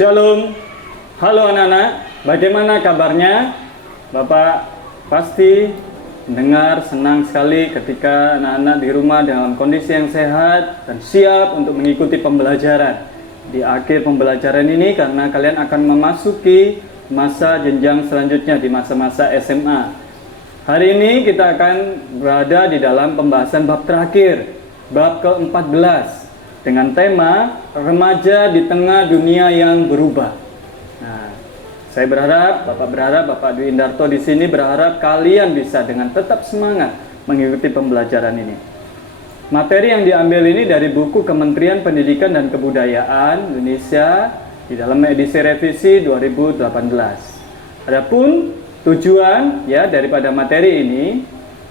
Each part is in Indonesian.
Shalom, halo anak-anak, bagaimana kabarnya? Bapak pasti mendengar senang sekali ketika anak-anak di rumah dalam kondisi yang sehat dan siap untuk mengikuti pembelajaran. Di akhir pembelajaran ini karena kalian akan memasuki masa jenjang selanjutnya di masa-masa SMA. Hari ini kita akan berada di dalam pembahasan bab terakhir, bab ke-14. Dengan tema remaja di tengah dunia yang berubah. Nah, saya berharap, Bapak Dwi Indarto di sini berharap kalian bisa dengan tetap semangat mengikuti pembelajaran ini. Materi yang diambil ini dari buku Kementerian Pendidikan dan Kebudayaan Indonesia di dalam edisi revisi 2018. Adapun tujuan daripada materi ini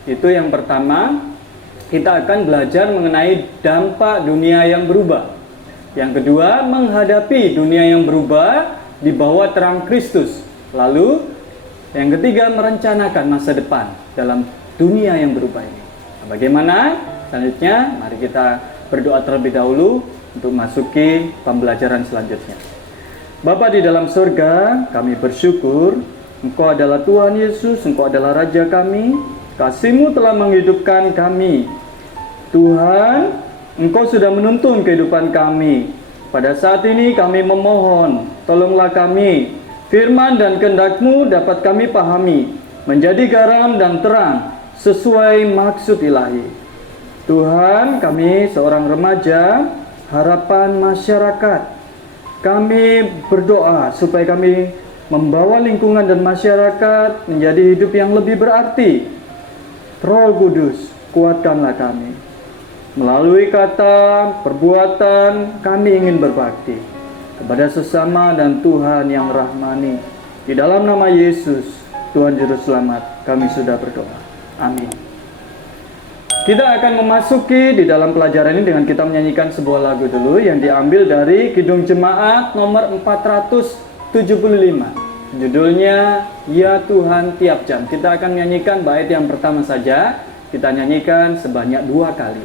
itu yang pertama, kita akan belajar mengenai dampak dunia yang berubah. Yang kedua, menghadapi dunia yang berubah di bawah terang Kristus. Lalu, yang ketiga, merencanakan masa depan dalam dunia yang berubah ini. Nah, bagaimana? Selanjutnya, mari kita berdoa terlebih dahulu untuk masuki pembelajaran selanjutnya. Bapa di dalam surga, kami bersyukur Engkau adalah Tuhan Yesus, Engkau adalah Raja kami. Kasih-Mu telah menghidupkan kami. Tuhan, Engkau sudah menuntun kehidupan kami. Pada saat ini kami memohon, tolonglah kami. Firman dan kehendak-Mu dapat kami pahami, menjadi garam dan terang sesuai maksud ilahi. Tuhan, kami seorang remaja, harapan masyarakat. Kami berdoa supaya kami membawa lingkungan dan masyarakat menjadi hidup yang lebih berarti. Roh Kudus, kuatkanlah kami. Melalui kata, perbuatan, kami ingin berbakti kepada sesama dan Tuhan yang rahmani. Di dalam nama Yesus, Tuhan Juru Selamat, kami sudah berdoa. Amin. Kita akan memasuki di dalam pelajaran ini dengan kita menyanyikan sebuah lagu dulu yang diambil dari Kidung Jemaat nomor 475. Judulnya Ya Tuhan Tiap Jam. Kita akan menyanyikan bait yang pertama saja. Kita nyanyikan sebanyak 2 kali.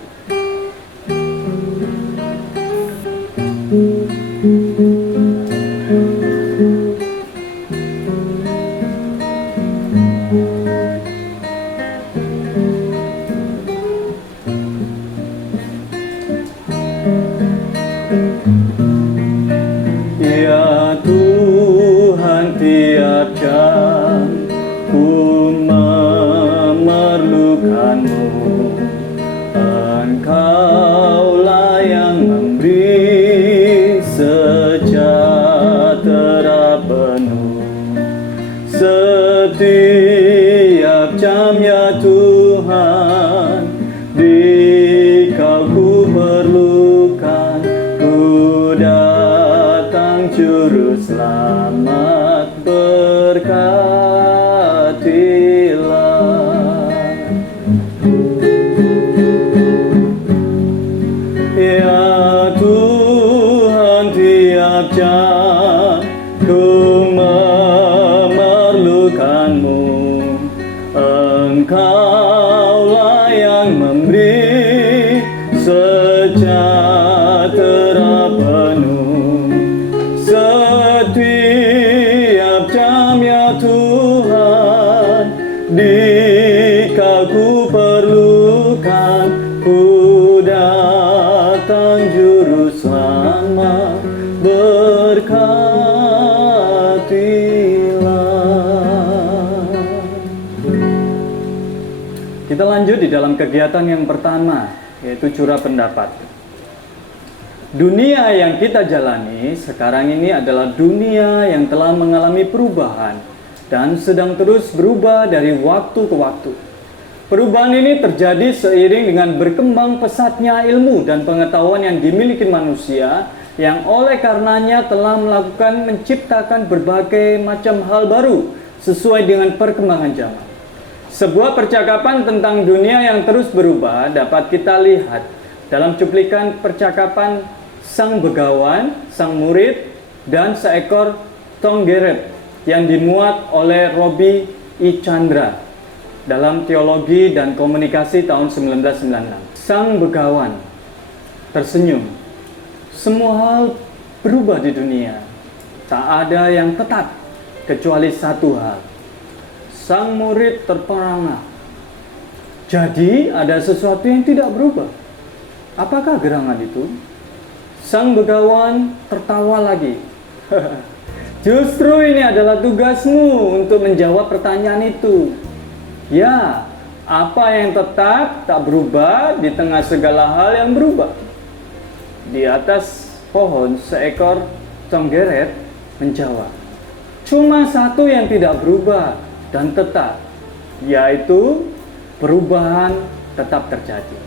Ya Tuhan tiap jam ku memerlukan-Mu. Engkaulah yang memberi sejahtera penuh. Setiap jam ya Tuhan, di Kau ku perlukan. Ku datang Juru Selamat, berkatilah. Ya Tuhan tiap jam ku memerlukan-Mu. Engkaulah yang memberi sejahtera penuh. Setiap jam ya Tuhan, di Kau ku perlukan. Ku datang Juru Selamat, berkatilah. Kita lanjut di dalam kegiatan yang pertama, yaitu curah pendapat. Dunia yang kita jalani sekarang ini adalah dunia yang telah mengalami perubahan dan sedang terus berubah dari waktu ke waktu. Perubahan ini terjadi seiring dengan berkembang pesatnya ilmu dan pengetahuan yang dimiliki manusia, yang oleh karenanya telah menciptakan berbagai macam hal baru sesuai dengan perkembangan zaman. Sebuah percakapan tentang dunia yang terus berubah dapat kita lihat dalam cuplikan percakapan sang begawan, sang murid, dan seekor tonggeret yang dimuat oleh Robi I. Chandra dalam Teologi dan Komunikasi tahun 1996. Sang begawan tersenyum. Semua hal berubah di dunia. tak ada yang tetap kecuali satu hal. Sang murid terperangah. Jadi ada sesuatu yang tidak berubah. Apakah gerangan itu? Sang begawan tertawa lagi. Justru ini adalah tugasmu untuk menjawab pertanyaan itu. Ya, apa yang tetap tak berubah di tengah segala hal yang berubah? Di atas pohon seekor conggeret menjawab, cuma satu yang tidak berubah dan tetap, yaitu perubahan tetap terjadi.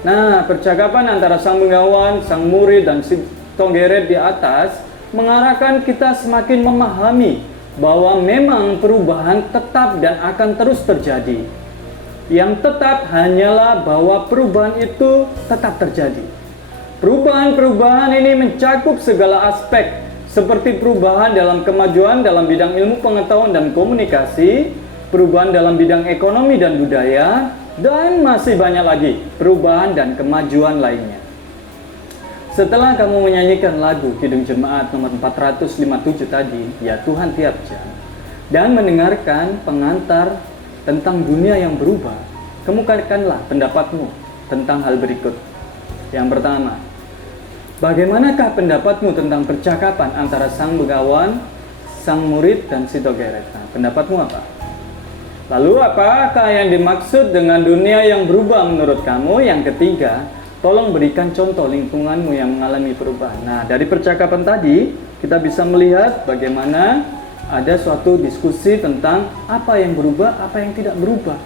Nah, percakapan antara sang begawan, sang murid, dan si conggeret di atas mengarahkan kita semakin memahami bahwa memang perubahan tetap dan akan terus terjadi. Yang tetap hanyalah bahwa perubahan itu tetap terjadi. Perubahan-perubahan ini mencakup segala aspek, seperti perubahan dalam kemajuan dalam bidang ilmu pengetahuan dan komunikasi, perubahan dalam bidang ekonomi dan budaya, dan masih banyak lagi perubahan dan kemajuan lainnya. Setelah kamu menyanyikan lagu Kidung Jemaat nomor 457 tadi, ya Tuhan tiap jam, dan mendengarkan pengantar tentang dunia yang berubah, kemukakanlah pendapatmu tentang hal berikut. Yang pertama, bagaimanakah pendapatmu tentang percakapan antara sang begawan, sang murid, dan si conggeret? Nah, pendapatmu apa? Lalu apakah yang dimaksud dengan dunia yang berubah menurut kamu? Yang ketiga, tolong berikan contoh lingkunganmu yang mengalami perubahan. Nah, dari percakapan tadi, kita bisa melihat bagaimana ada suatu diskusi tentang apa yang berubah, apa yang tidak berubah.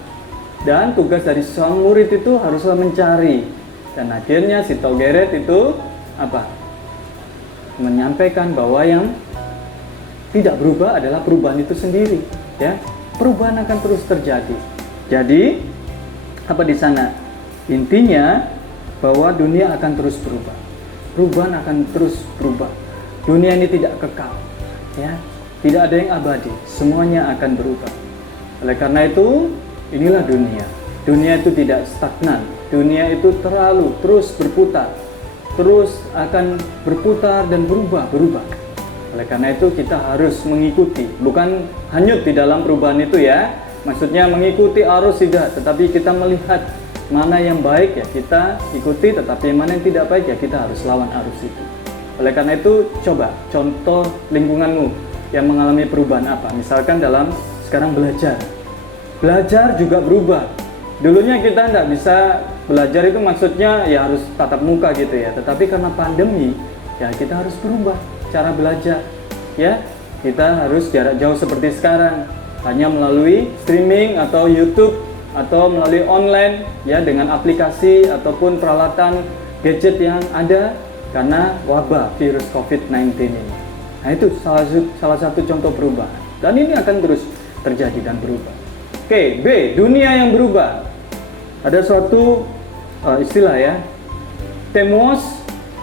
Dan tugas dari sang murid itu haruslah mencari. Dan akhirnya si conggeret itu apa? Menyampaikan bahwa yang tidak berubah adalah perubahan itu sendiri, ya. Perubahan akan terus terjadi. Jadi, apa di sana? Intinya bahwa dunia akan terus berubah. Perubahan akan terus berubah. Dunia ini tidak kekal, ya. Tidak ada yang abadi, semuanya akan berubah. Oleh karena itu, inilah dunia. Dunia itu tidak stagnan. Dunia itu terus berputar. Terus akan berputar dan berubah. Oleh karena itu kita harus mengikuti, bukan hanyut di dalam perubahan itu ya. Maksudnya mengikuti arus tidak, tetapi kita melihat mana yang baik ya kita ikuti, tetapi mana yang tidak baik ya kita harus lawan arus itu. Oleh karena itu coba contoh lingkunganmu yang mengalami perubahan apa. Misalkan dalam sekarang belajar juga berubah. Dulunya kita tidak bisa belajar itu maksudnya ya harus tatap muka gitu ya, tetapi karena pandemi ya kita harus berubah cara belajar ya. Kita harus jarak jauh seperti sekarang, hanya melalui streaming atau YouTube atau melalui online ya, dengan aplikasi ataupun peralatan gadget yang ada karena wabah virus COVID-19 ini. Nah, itu salah satu contoh perubahan, dan ini akan terus terjadi dan berubah. Oke, B, dunia yang berubah. Ada suatu istilah ya, temos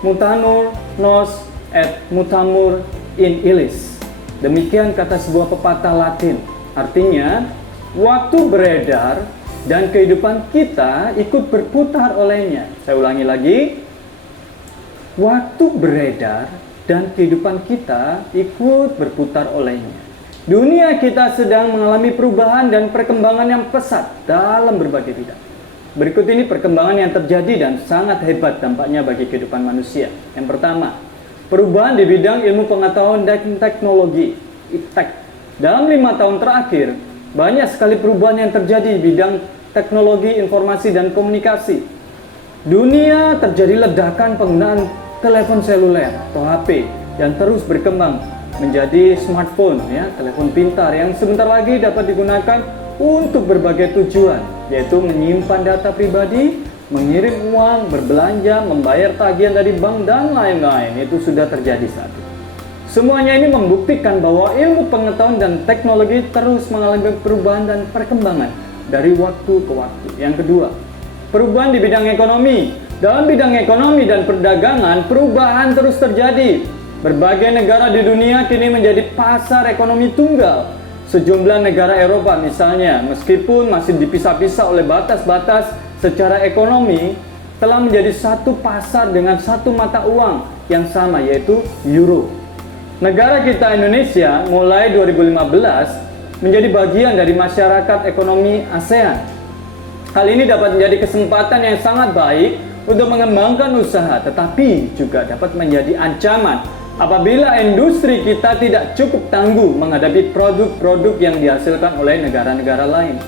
mutanur nos et mutamur in illis. Demikian kata sebuah pepatah Latin. Artinya, waktu beredar dan kehidupan kita ikut berputar olehnya. Saya ulangi lagi. Waktu beredar dan kehidupan kita ikut berputar olehnya. Dunia kita sedang mengalami perubahan dan perkembangan yang pesat dalam berbagai bidang. Berikut ini perkembangan yang terjadi dan sangat hebat dampaknya bagi kehidupan manusia. Yang pertama, perubahan di bidang ilmu pengetahuan dan teknologi, IPTEK. Dalam 5 tahun terakhir, banyak sekali perubahan yang terjadi di bidang teknologi, informasi, dan komunikasi. Dunia terjadi ledakan penggunaan telepon seluler atau HP yang terus berkembang menjadi smartphone, ya, telepon pintar yang sebentar lagi dapat digunakan untuk berbagai tujuan, yaitu menyimpan data pribadi, mengirim uang, berbelanja, membayar tagihan dari bank, dan lain-lain. Itu sudah terjadi saat ini. Semuanya ini membuktikan bahwa ilmu pengetahuan dan teknologi terus mengalami perubahan dan perkembangan dari waktu ke waktu. Yang kedua, perubahan di bidang ekonomi. Dalam bidang ekonomi dan perdagangan, perubahan terus terjadi. Berbagai negara di dunia kini menjadi pasar ekonomi tunggal. Sejumlah negara Eropa misalnya, meskipun masih dipisah-pisah oleh batas-batas secara ekonomi, telah menjadi satu pasar dengan satu mata uang yang sama, yaitu euro. Negara kita Indonesia mulai 2015 menjadi bagian dari masyarakat ekonomi ASEAN. Hal ini dapat menjadi kesempatan yang sangat baik untuk mengembangkan usaha, tetapi juga dapat menjadi ancaman apabila industri kita tidak cukup tangguh menghadapi produk-produk yang dihasilkan oleh negara-negara lain.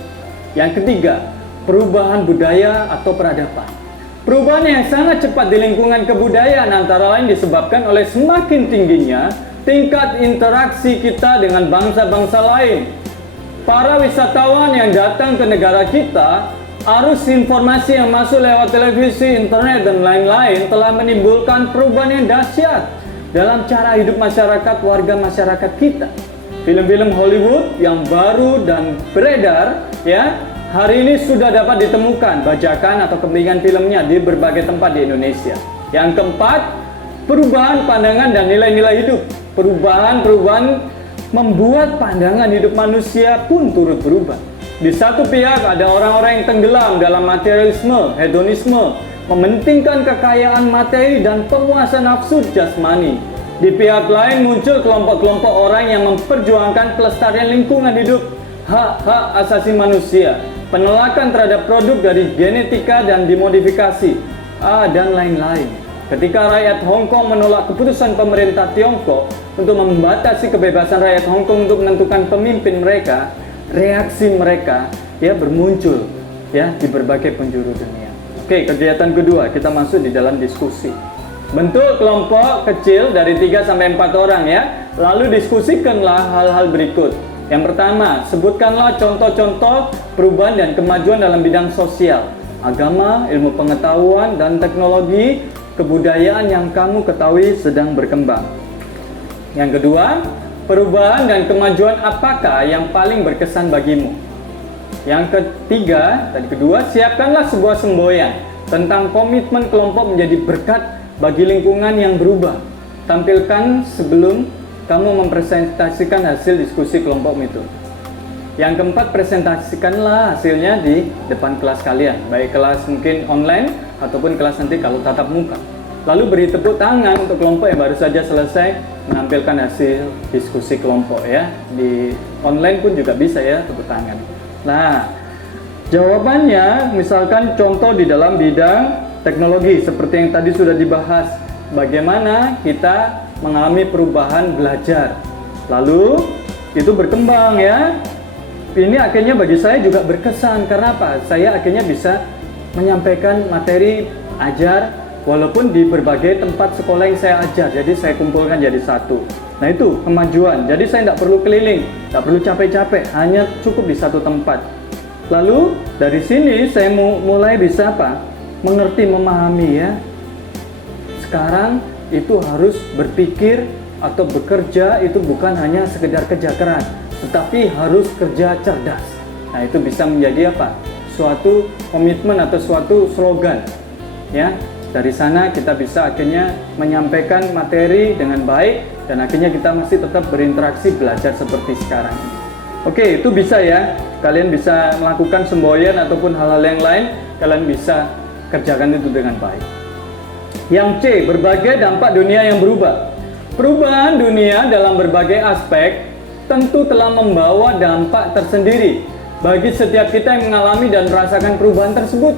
Yang ketiga, perubahan budaya atau peradaban. Perubahan yang sangat cepat di lingkungan kebudayaan antara lain disebabkan oleh semakin tingginya tingkat interaksi kita dengan bangsa-bangsa lain. Para wisatawan yang datang ke negara kita, arus informasi yang masuk lewat televisi, internet, dan lain-lain telah menimbulkan perubahan yang dahsyat dalam cara hidup masyarakat, warga masyarakat kita. Film-film Hollywood yang baru dan beredar, ya, hari ini sudah dapat ditemukan bajakan atau kembingan filmnya di berbagai tempat di Indonesia. Yang keempat, perubahan pandangan dan nilai-nilai hidup. Perubahan membuat pandangan hidup manusia pun turut berubah. Di satu pihak ada orang-orang yang tenggelam dalam materialisme, hedonisme, mementingkan kekayaan materi dan pemuasan nafsu jasmani. Di pihak lain muncul kelompok-kelompok orang yang memperjuangkan pelestarian lingkungan hidup, hak-hak asasi manusia, penolakan terhadap produk dari genetika dan dimodifikasi, dan lain-lain. Ketika rakyat Hong Kong menolak keputusan pemerintah Tiongkok untuk membatasi kebebasan rakyat Hong Kong untuk menentukan pemimpin mereka, reaksi mereka ya bermuncul ya di berbagai penjuru dunia. Oke, kegiatan kedua, kita masuk di dalam diskusi. Bentuk kelompok kecil dari 3 sampai 4 orang ya. Lalu diskusikanlah hal-hal berikut. Yang pertama, sebutkanlah contoh-contoh perubahan dan kemajuan dalam bidang sosial, agama, ilmu pengetahuan, dan teknologi kebudayaan yang kamu ketahui sedang berkembang. Yang kedua, perubahan dan kemajuan apakah yang paling berkesan bagimu? Yang ketiga, siapkanlah sebuah semboyan tentang komitmen kelompok menjadi berkat bagi lingkungan yang berubah. Tampilkan sebelum kamu mempresentasikan hasil diskusi kelompok itu. Yang keempat, presentasikanlah hasilnya di depan kelas kalian, baik kelas mungkin online ataupun kelas nanti kalau tatap muka. Lalu beri tepuk tangan untuk kelompok yang baru saja selesai menampilkan hasil diskusi kelompok ya. Di online pun juga bisa ya tepuk tangan. Nah, jawabannya misalkan contoh di dalam bidang teknologi seperti yang tadi sudah dibahas. Bagaimana kita mengalami perubahan belajar. Lalu itu berkembang ya. Ini akhirnya bagi saya juga berkesan. Karena apa? Saya akhirnya bisa menyampaikan materi ajar walaupun di berbagai tempat sekolah yang saya ajar. Jadi saya kumpulkan jadi satu. Nah itu kemajuan. Jadi saya tidak perlu keliling, tidak perlu capek-capek, hanya cukup di satu tempat. Lalu dari sini saya mulai bisa apa? Mengerti, memahami ya. Sekarang itu harus berpikir atau bekerja itu bukan hanya sekedar kerja keras, tetapi harus kerja cerdas. Nah itu bisa menjadi apa? Suatu komitmen atau suatu slogan ya. Dari sana kita bisa akhirnya menyampaikan materi dengan baik dan akhirnya kita masih tetap berinteraksi belajar seperti sekarang. Oke, itu bisa ya. Kalian bisa melakukan semboyan ataupun hal-hal yang lain, kalian bisa kerjakan itu dengan baik. Yang C, berbagai dampak dunia yang berubah. Perubahan dunia dalam berbagai aspek tentu telah membawa dampak tersendiri bagi setiap kita yang mengalami dan merasakan perubahan tersebut.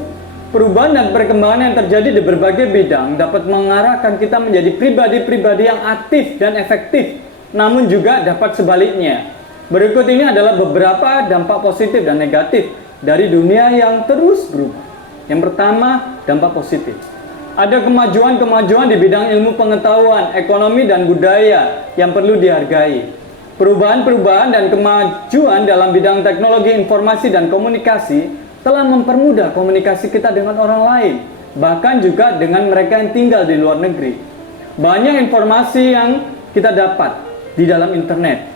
Perubahan dan perkembangan yang terjadi di berbagai bidang dapat mengarahkan kita menjadi pribadi-pribadi yang aktif dan efektif, namun juga dapat sebaliknya. Berikut ini adalah beberapa dampak positif dan negatif dari dunia yang terus berubah. Yang pertama, dampak positif. Ada kemajuan-kemajuan di bidang ilmu pengetahuan, ekonomi, dan budaya yang perlu dihargai. Perubahan-perubahan dan kemajuan dalam bidang teknologi informasi dan komunikasi telah mempermudah komunikasi kita dengan orang lain, bahkan juga dengan mereka yang tinggal di luar negeri. Banyak informasi yang kita dapat di dalam internet.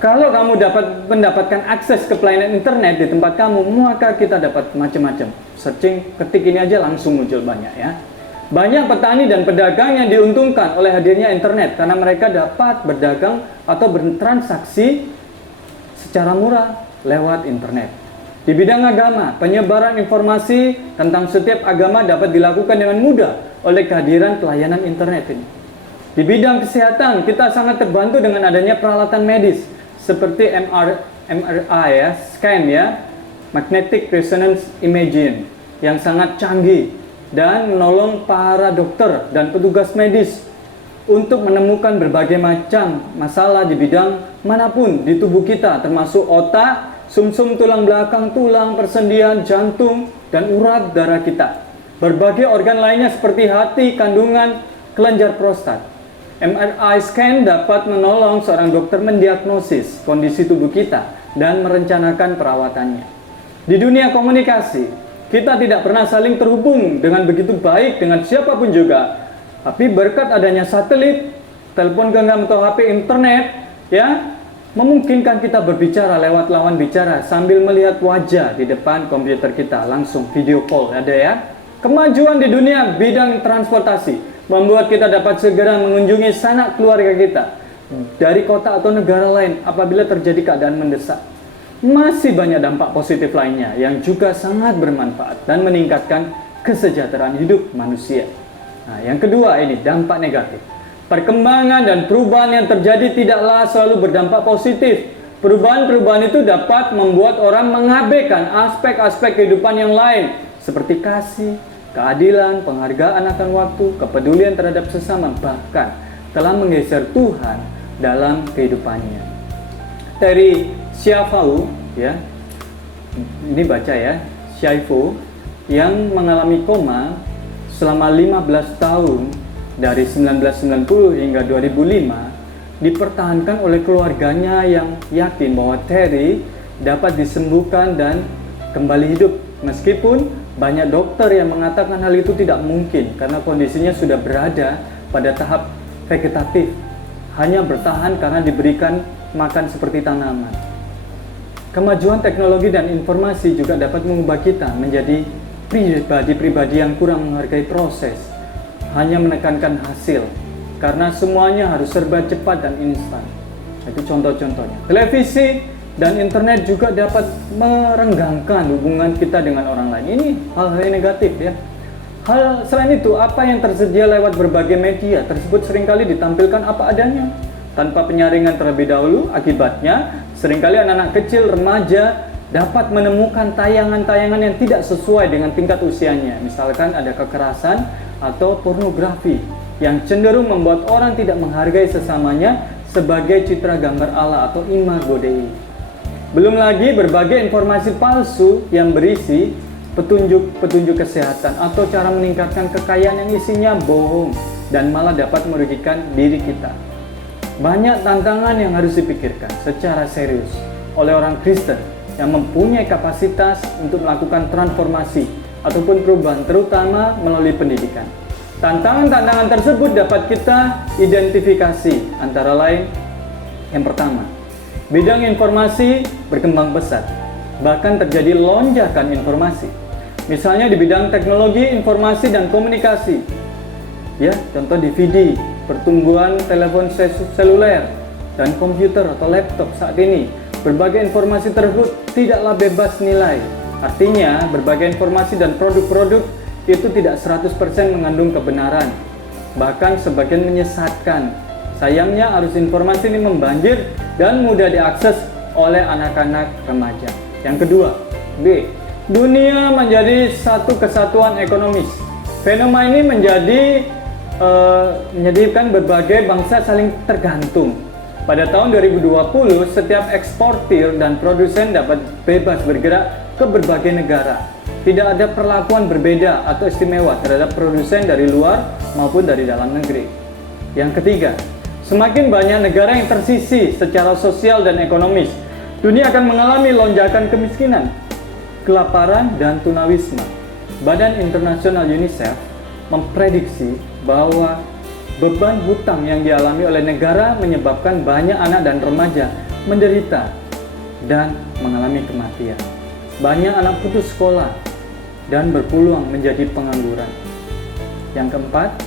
Kalau kamu dapat mendapatkan akses ke pelayanan internet di tempat kamu, maka kita dapat macam-macam. Searching, ketik ini aja langsung muncul banyak ya. Banyak petani dan pedagang yang diuntungkan oleh hadirnya internet karena mereka dapat berdagang atau bertransaksi secara murah lewat internet. Di bidang agama, penyebaran informasi tentang setiap agama dapat dilakukan dengan mudah oleh kehadiran pelayanan internet ini. Di bidang kesehatan, kita sangat terbantu dengan adanya peralatan medis seperti MRI ya, scan ya, magnetic resonance imaging yang sangat canggih dan menolong para dokter dan petugas medis untuk menemukan berbagai macam masalah di bidang manapun di tubuh kita, termasuk otak, sumsum tulang belakang, tulang, persendian, jantung, dan urat darah kita. Berbagai organ lainnya seperti hati, kandungan, kelenjar prostat. MRI scan dapat menolong seorang dokter mendiagnosis kondisi tubuh kita dan merencanakan perawatannya. Di dunia komunikasi, kita tidak pernah saling terhubung dengan begitu baik dengan siapapun juga. Tapi berkat adanya satelit, telepon genggam atau HP internet, ya, memungkinkan kita berbicara lewat lawan bicara sambil melihat wajah di depan komputer kita, langsung video call ada ya. Kemajuan di dunia bidang transportasi membuat kita dapat segera mengunjungi sanak keluarga kita dari kota atau negara lain apabila terjadi keadaan mendesak. Masih banyak dampak positif lainnya yang juga sangat bermanfaat dan meningkatkan kesejahteraan hidup manusia. Nah, yang kedua ini dampak negatif. Perkembangan dan perubahan yang terjadi tidaklah selalu berdampak positif. Perubahan-perubahan itu dapat membuat orang mengabaikan aspek-aspek kehidupan yang lain seperti kasih, keadilan, penghargaan akan waktu, kepedulian terhadap sesama, bahkan telah menggeser Tuhan dalam kehidupannya. Dari Xiaofou ya, ini baca ya, Xiaofou yang mengalami koma selama 15 tahun dari 1990 hingga 2005 dipertahankan oleh keluarganya yang yakin bahwa Terry dapat disembuhkan dan kembali hidup meskipun banyak dokter yang mengatakan hal itu tidak mungkin karena kondisinya sudah berada pada tahap vegetatif, hanya bertahan karena diberikan makan seperti tanaman. Kemajuan teknologi dan informasi juga dapat mengubah kita menjadi pribadi-pribadi yang kurang menghargai proses, hanya menekankan hasil, karena semuanya harus serba cepat dan instan. Itu contoh-contohnya. Televisi dan internet juga dapat merenggangkan hubungan kita dengan orang lain. Ini hal-hal yang negatif ya. Hal selain itu, apa yang tersedia lewat berbagai media tersebut seringkali ditampilkan apa adanya, tanpa penyaringan terlebih dahulu. Akibatnya, seringkali anak-anak kecil, remaja dapat menemukan tayangan-tayangan yang tidak sesuai dengan tingkat usianya. Misalkan ada kekerasan atau pornografi yang cenderung membuat orang tidak menghargai sesamanya sebagai citra gambar Allah atau imago Dei. Belum lagi berbagai informasi palsu yang berisi petunjuk kesehatan atau cara meningkatkan kekayaan yang isinya bohong dan malah dapat merugikan diri kita. Banyak tantangan yang harus dipikirkan secara serius oleh orang Kristen yang mempunyai kapasitas untuk melakukan transformasi ataupun perubahan, terutama melalui pendidikan. Tantangan-tantangan tersebut dapat kita identifikasi antara lain. Yang pertama, bidang informasi berkembang pesat, bahkan terjadi lonjakan informasi. Misalnya di bidang teknologi, informasi dan komunikasi. Ya, contoh DVD, pertumbuhan telepon seluler dan komputer atau laptop saat ini. Berbagai informasi tersebut tidaklah bebas nilai. Artinya, berbagai informasi dan produk-produk itu tidak 100% mengandung kebenaran. Bahkan sebagian menyesatkan. Sayangnya arus informasi ini membanjir dan mudah diakses oleh anak-anak remaja. Yang kedua, B. Dunia menjadi satu kesatuan ekonomis. Fenomena ini menjadikan berbagai bangsa saling tergantung. Pada tahun 2020, setiap eksportir dan produsen dapat bebas bergerak ke berbagai negara. Tidak ada perlakuan berbeda atau istimewa terhadap produsen dari luar maupun dari dalam negeri. Yang ketiga, semakin banyak negara yang tersisih secara sosial dan ekonomis. Dunia akan mengalami lonjakan kemiskinan, kelaparan, dan tunawisma. Badan Internasional UNICEF memprediksi bahwa beban hutang yang dialami oleh negara menyebabkan banyak anak dan remaja menderita dan mengalami kematian. Banyak anak putus sekolah dan berpeluang menjadi pengangguran. Yang keempat,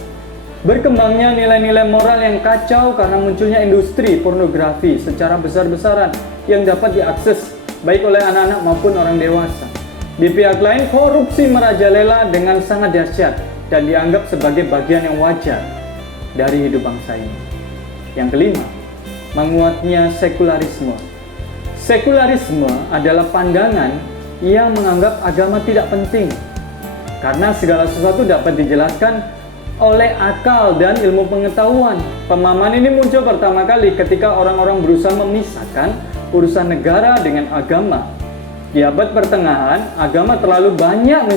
berkembangnya nilai-nilai moral yang kacau karena munculnya industri pornografi secara besar-besaran yang dapat diakses baik oleh anak-anak maupun orang dewasa. Di pihak lain, korupsi merajalela dengan sangat dahsyat dan dianggap sebagai bagian yang wajar. dari hidup bangsa ini. Yang kelima, menguatnya sekularisme. Sekularisme adalah pandangan yang menganggap agama tidak penting, karena segala sesuatu dapat dijelaskan oleh akal dan ilmu pengetahuan. Pemahaman ini muncul pertama kali ketika orang-orang berusaha memisahkan urusan negara dengan agama. Di abad pertengahan, agama terlalu banyak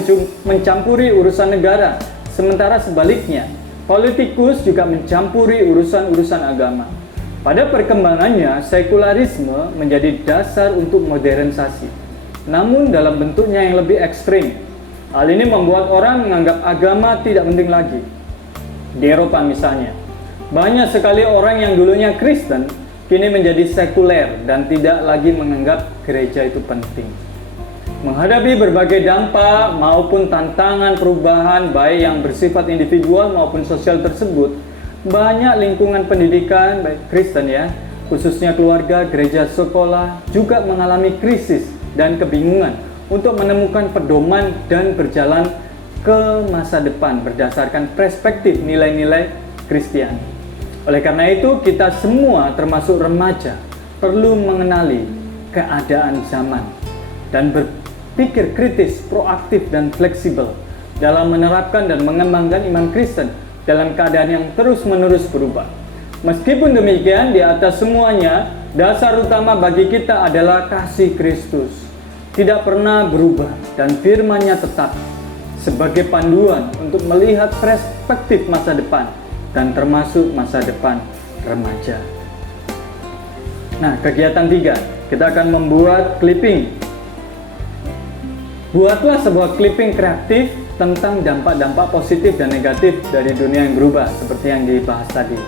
mencampuri urusan negara, sementara sebaliknya, politikus juga mencampuri urusan-urusan agama. Pada perkembangannya, sekularisme menjadi dasar untuk modernisasi, namun dalam bentuknya yang lebih ekstrim. Hal ini membuat orang menganggap agama tidak penting lagi. Di Eropa misalnya, banyak sekali orang yang dulunya Kristen kini menjadi sekuler dan tidak lagi menganggap gereja itu penting. Menghadapi berbagai dampak maupun tantangan perubahan baik yang bersifat individual maupun sosial tersebut, banyak lingkungan pendidikan baik Kristen khususnya keluarga, gereja, sekolah juga mengalami krisis dan kebingungan untuk menemukan pedoman dan berjalan ke masa depan berdasarkan perspektif nilai-nilai Kristiani. Oleh karena itu, kita semua termasuk remaja perlu mengenali keadaan zaman dan berpikir kritis, proaktif dan fleksibel dalam menerapkan dan mengembangkan iman Kristen dalam keadaan yang terus-menerus berubah. Meskipun demikian, di atas semuanya, dasar utama bagi kita adalah kasih Kristus. Tidak pernah berubah dan firman-Nya tetap sebagai panduan untuk melihat perspektif masa depan dan termasuk masa depan remaja. Nah, kegiatan 3, kita akan membuat clipping. Buatlah sebuah clipping kreatif tentang dampak-dampak positif dan negatif dari dunia yang berubah seperti yang dibahas tadi.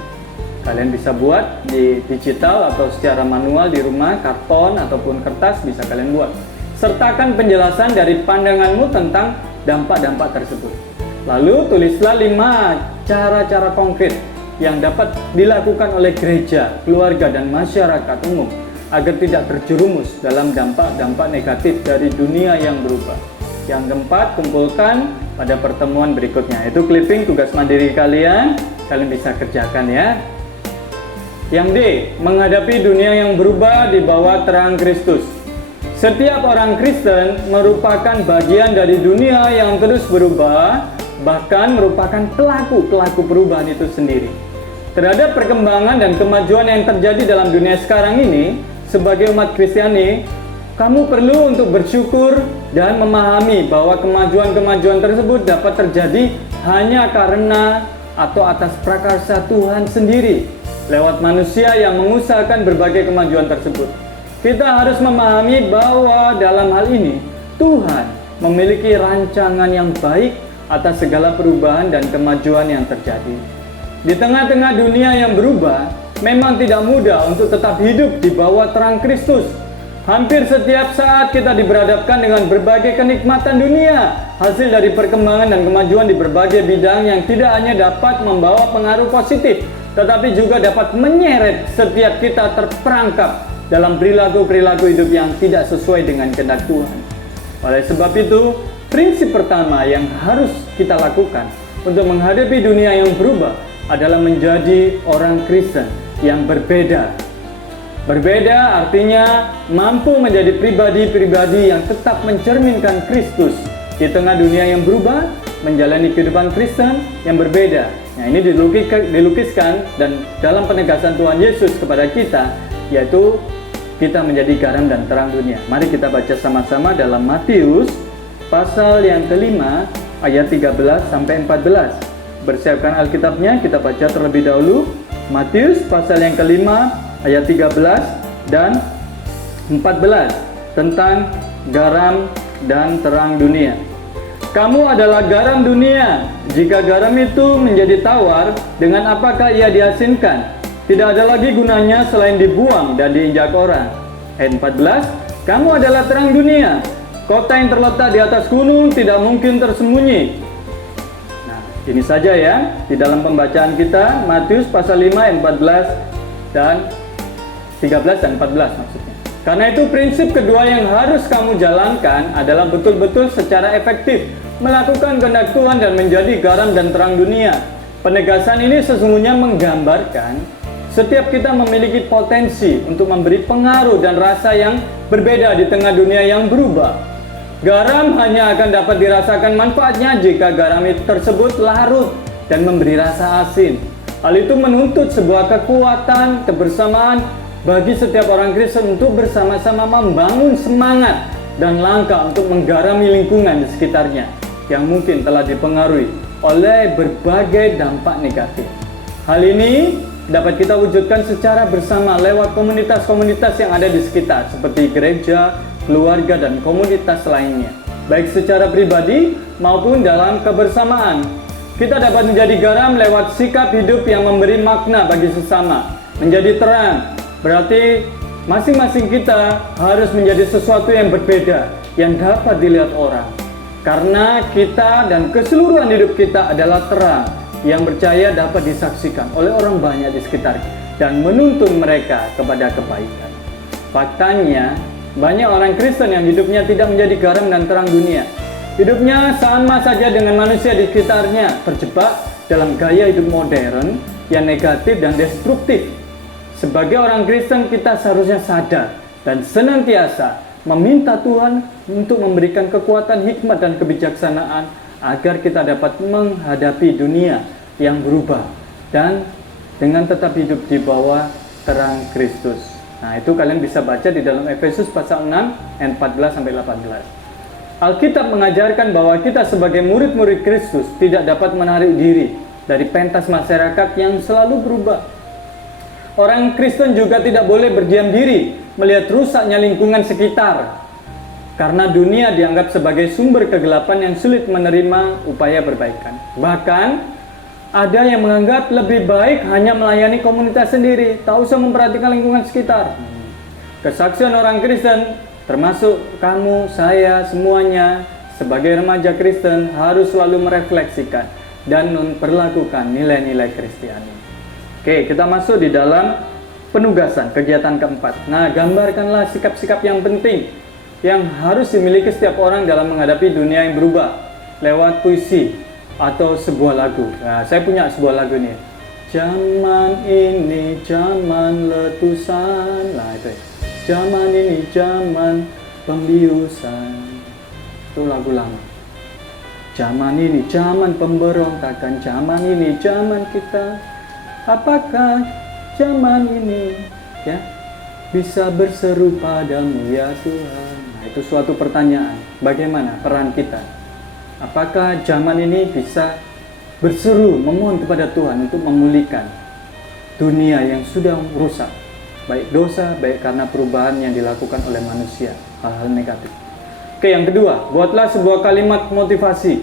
Kalian bisa buat di digital atau secara manual di rumah, karton ataupun kertas bisa kalian buat. Sertakan penjelasan dari pandanganmu tentang dampak-dampak tersebut. Lalu tulislah 5 cara-cara konkret yang dapat dilakukan oleh gereja, keluarga, dan masyarakat umum agar tidak terjerumus dalam dampak-dampak negatif dari dunia yang berubah. Yang keempat, kumpulkan pada pertemuan berikutnya. Itu clipping tugas mandiri kalian bisa kerjakan ya. Yang D, menghadapi dunia yang berubah di bawah terang Kristus. Setiap orang Kristen merupakan bagian dari dunia yang terus berubah, bahkan merupakan pelaku perubahan itu sendiri. Terhadap perkembangan dan kemajuan yang terjadi dalam dunia sekarang ini, sebagai umat Kristiani, kamu perlu untuk bersyukur dan memahami bahwa kemajuan-kemajuan tersebut dapat terjadi hanya karena atau atas prakarsa Tuhan sendiri, lewat manusia yang mengusahakan berbagai kemajuan tersebut. Kita harus memahami bahwa dalam hal ini, Tuhan memiliki rancangan yang baik atas segala perubahan dan kemajuan yang terjadi. Di tengah-tengah dunia yang berubah, memang tidak mudah untuk tetap hidup di bawah terang Kristus. Hampir setiap saat kita diberhadapkan dengan berbagai kenikmatan dunia, hasil dari perkembangan dan kemajuan di berbagai bidang yang tidak hanya dapat membawa pengaruh positif, tetapi juga dapat menyeret setiap kita terperangkap dalam perilaku-perilaku hidup yang tidak sesuai dengan kehendak Tuhan. Oleh sebab itu, prinsip pertama yang harus kita lakukan untuk menghadapi dunia yang berubah adalah menjadi orang Kristen yang berbeda. Berbeda artinya mampu menjadi pribadi-pribadi yang tetap mencerminkan Kristus di tengah dunia yang berubah, menjalani kehidupan Kristen yang berbeda. Nah, ini dilukiskan dan dalam penegasan Tuhan Yesus kepada kita, yaitu kita menjadi garam dan terang dunia. Mari kita baca sama-sama dalam Matius pasal yang kelima ayat 13 sampai 14. Bersiapkan Alkitabnya, kita baca terlebih dahulu. Matius pasal yang kelima ayat 13 dan 14 tentang garam dan terang dunia. Kamu adalah garam dunia. Jika garam itu menjadi tawar, dengan apakah ia diasinkan? Tidak ada lagi gunanya selain dibuang dan diinjak orang. Ayat 14, kamu adalah terang dunia. Kota yang terletak di atas gunung tidak mungkin tersembunyi. Nah, ini saja ya di dalam pembacaan kita, Matius pasal 5 ayat 14 dan 13 dan 14 maksudnya. Karena itu prinsip kedua yang harus kamu jalankan adalah betul-betul secara efektif melakukan kehendak Tuhan dan menjadi garam dan terang dunia. Penegasan ini sesungguhnya menggambarkan setiap kita memiliki potensi untuk memberi pengaruh dan rasa yang berbeda di tengah dunia yang berubah. Garam hanya akan dapat dirasakan manfaatnya jika garam tersebut larut dan memberi rasa asin. Hal itu menuntut sebuah kekuatan, kebersamaan bagi setiap orang Kristen untuk bersama-sama membangun semangat dan langkah untuk menggarami lingkungan di sekitarnya yang mungkin telah dipengaruhi oleh berbagai dampak negatif. Hal ini dapat kita wujudkan secara bersama lewat komunitas-komunitas yang ada di sekitar, seperti gereja, keluarga, dan komunitas lainnya. Baik secara pribadi maupun dalam kebersamaan. Kita dapat menjadi garam lewat sikap hidup yang memberi makna bagi sesama, menjadi terang. Berarti masing-masing kita harus menjadi sesuatu yang berbeda, yang dapat dilihat orang. Karena kita dan keseluruhan hidup kita adalah terang yang percaya dapat disaksikan oleh orang banyak di sekitar dan menuntun mereka kepada kebaikan. Faktanya, banyak orang Kristen yang hidupnya tidak menjadi garam dan terang dunia. Hidupnya sama saja dengan manusia di sekitarnya, terjebak dalam gaya hidup modern yang negatif dan destruktif. Sebagai orang Kristen, kita seharusnya sadar dan senantiasa meminta Tuhan untuk memberikan kekuatan, hikmat, dan kebijaksanaan agar kita dapat menghadapi dunia yang berubah dan dengan tetap hidup di bawah terang Kristus. Nah, itu kalian bisa baca di dalam Efesus pasal 6 ayat 14-18. Alkitab mengajarkan bahwa kita sebagai murid-murid Kristus tidak dapat menarik diri dari pentas masyarakat yang selalu berubah. Orang Kristen juga tidak boleh berdiam diri melihat rusaknya lingkungan sekitar, karena dunia dianggap sebagai sumber kegelapan yang sulit menerima upaya perbaikan. Bahkan, ada yang menganggap lebih baik hanya melayani komunitas sendiri, tak usah memperhatikan lingkungan sekitar. Kesaksian orang Kristen, termasuk kamu, saya, semuanya, sebagai remaja Kristen harus selalu merefleksikan dan memperlakukan nilai-nilai Kristiani. Oke, kita masuk di dalam penugasan, kegiatan keempat. Nah, gambarkanlah sikap-sikap yang penting yang harus dimiliki setiap orang dalam menghadapi dunia yang berubah lewat puisi atau sebuah lagu. Nah, saya punya sebuah lagu nih. Zaman ini zaman letusan. Nah, itu ya. Zaman ini zaman pembiusan. Itu lagu lama. Zaman ini zaman pemberontakan. Zaman ini zaman kita. Apakah zaman ini ya bisa berseru padamu ya Tuhan? Nah, itu suatu pertanyaan. Bagaimana peran kita? Apakah zaman ini bisa berseru memohon kepada Tuhan untuk memulihkan dunia yang sudah rusak, baik dosa, baik karena perubahan yang dilakukan oleh manusia, hal-hal negatif. Oke, yang kedua, buatlah sebuah kalimat motivasi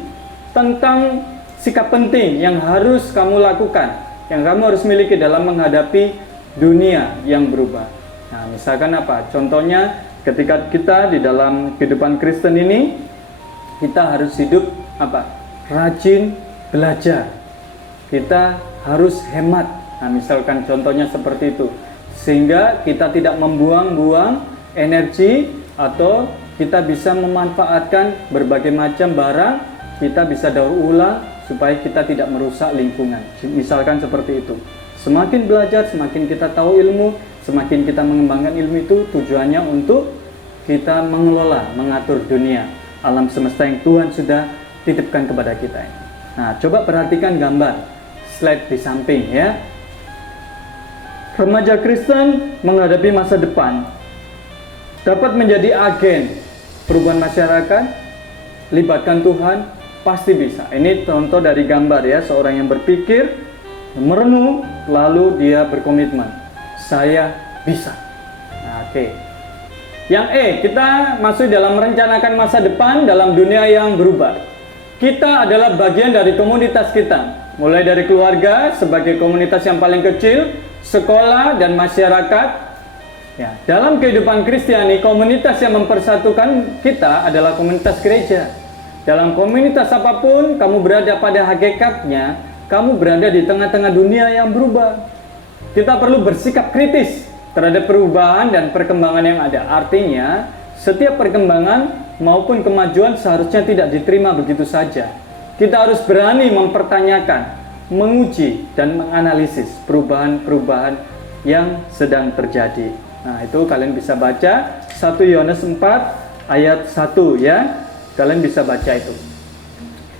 tentang sikap penting yang harus kamu lakukan, yang kamu harus miliki dalam menghadapi dunia yang berubah. Nah, misalkan apa? Contohnya, ketika kita di dalam kehidupan Kristen ini, kita harus hidup apa? Rajin belajar. Kita harus hemat. Nah, misalkan contohnya seperti itu. Sehingga kita tidak membuang-buang energi atau kita bisa memanfaatkan berbagai macam barang, kita bisa daur ulang supaya kita tidak merusak lingkungan. Misalkan seperti itu. Semakin belajar, semakin kita tahu ilmu, semakin kita mengembangkan ilmu itu tujuannya untuk kita mengelola, mengatur dunia, alam semesta yang Tuhan sudah titipkan kepada kita. Nah, coba perhatikan gambar slide di samping ya. Remaja Kristen menghadapi masa depan dapat menjadi agen perubahan masyarakat, libatkan Tuhan, pasti bisa. Ini contoh dari gambar ya, seorang yang berpikir, merenung, lalu dia berkomitmen. Saya bisa. Nah, oke. Yang kita masuk dalam merencanakan masa depan dalam dunia yang berubah. Kita adalah bagian dari komunitas kita. Mulai dari keluarga sebagai komunitas yang paling kecil, sekolah dan masyarakat. Ya, dalam kehidupan Kristiani, komunitas yang mempersatukan kita adalah komunitas gereja. Dalam komunitas apapun kamu berada, pada hakikatnya kamu berada di tengah-tengah dunia yang berubah. Kita perlu bersikap kritis terhadap perubahan dan perkembangan yang ada. Artinya, setiap perkembangan maupun kemajuan seharusnya tidak diterima begitu saja. Kita harus berani mempertanyakan menguji dan menganalisis perubahan-perubahan yang sedang terjadi. Nah, itu kalian bisa baca 1 Yohanes 4 ayat 1 ya. Kalian bisa baca itu.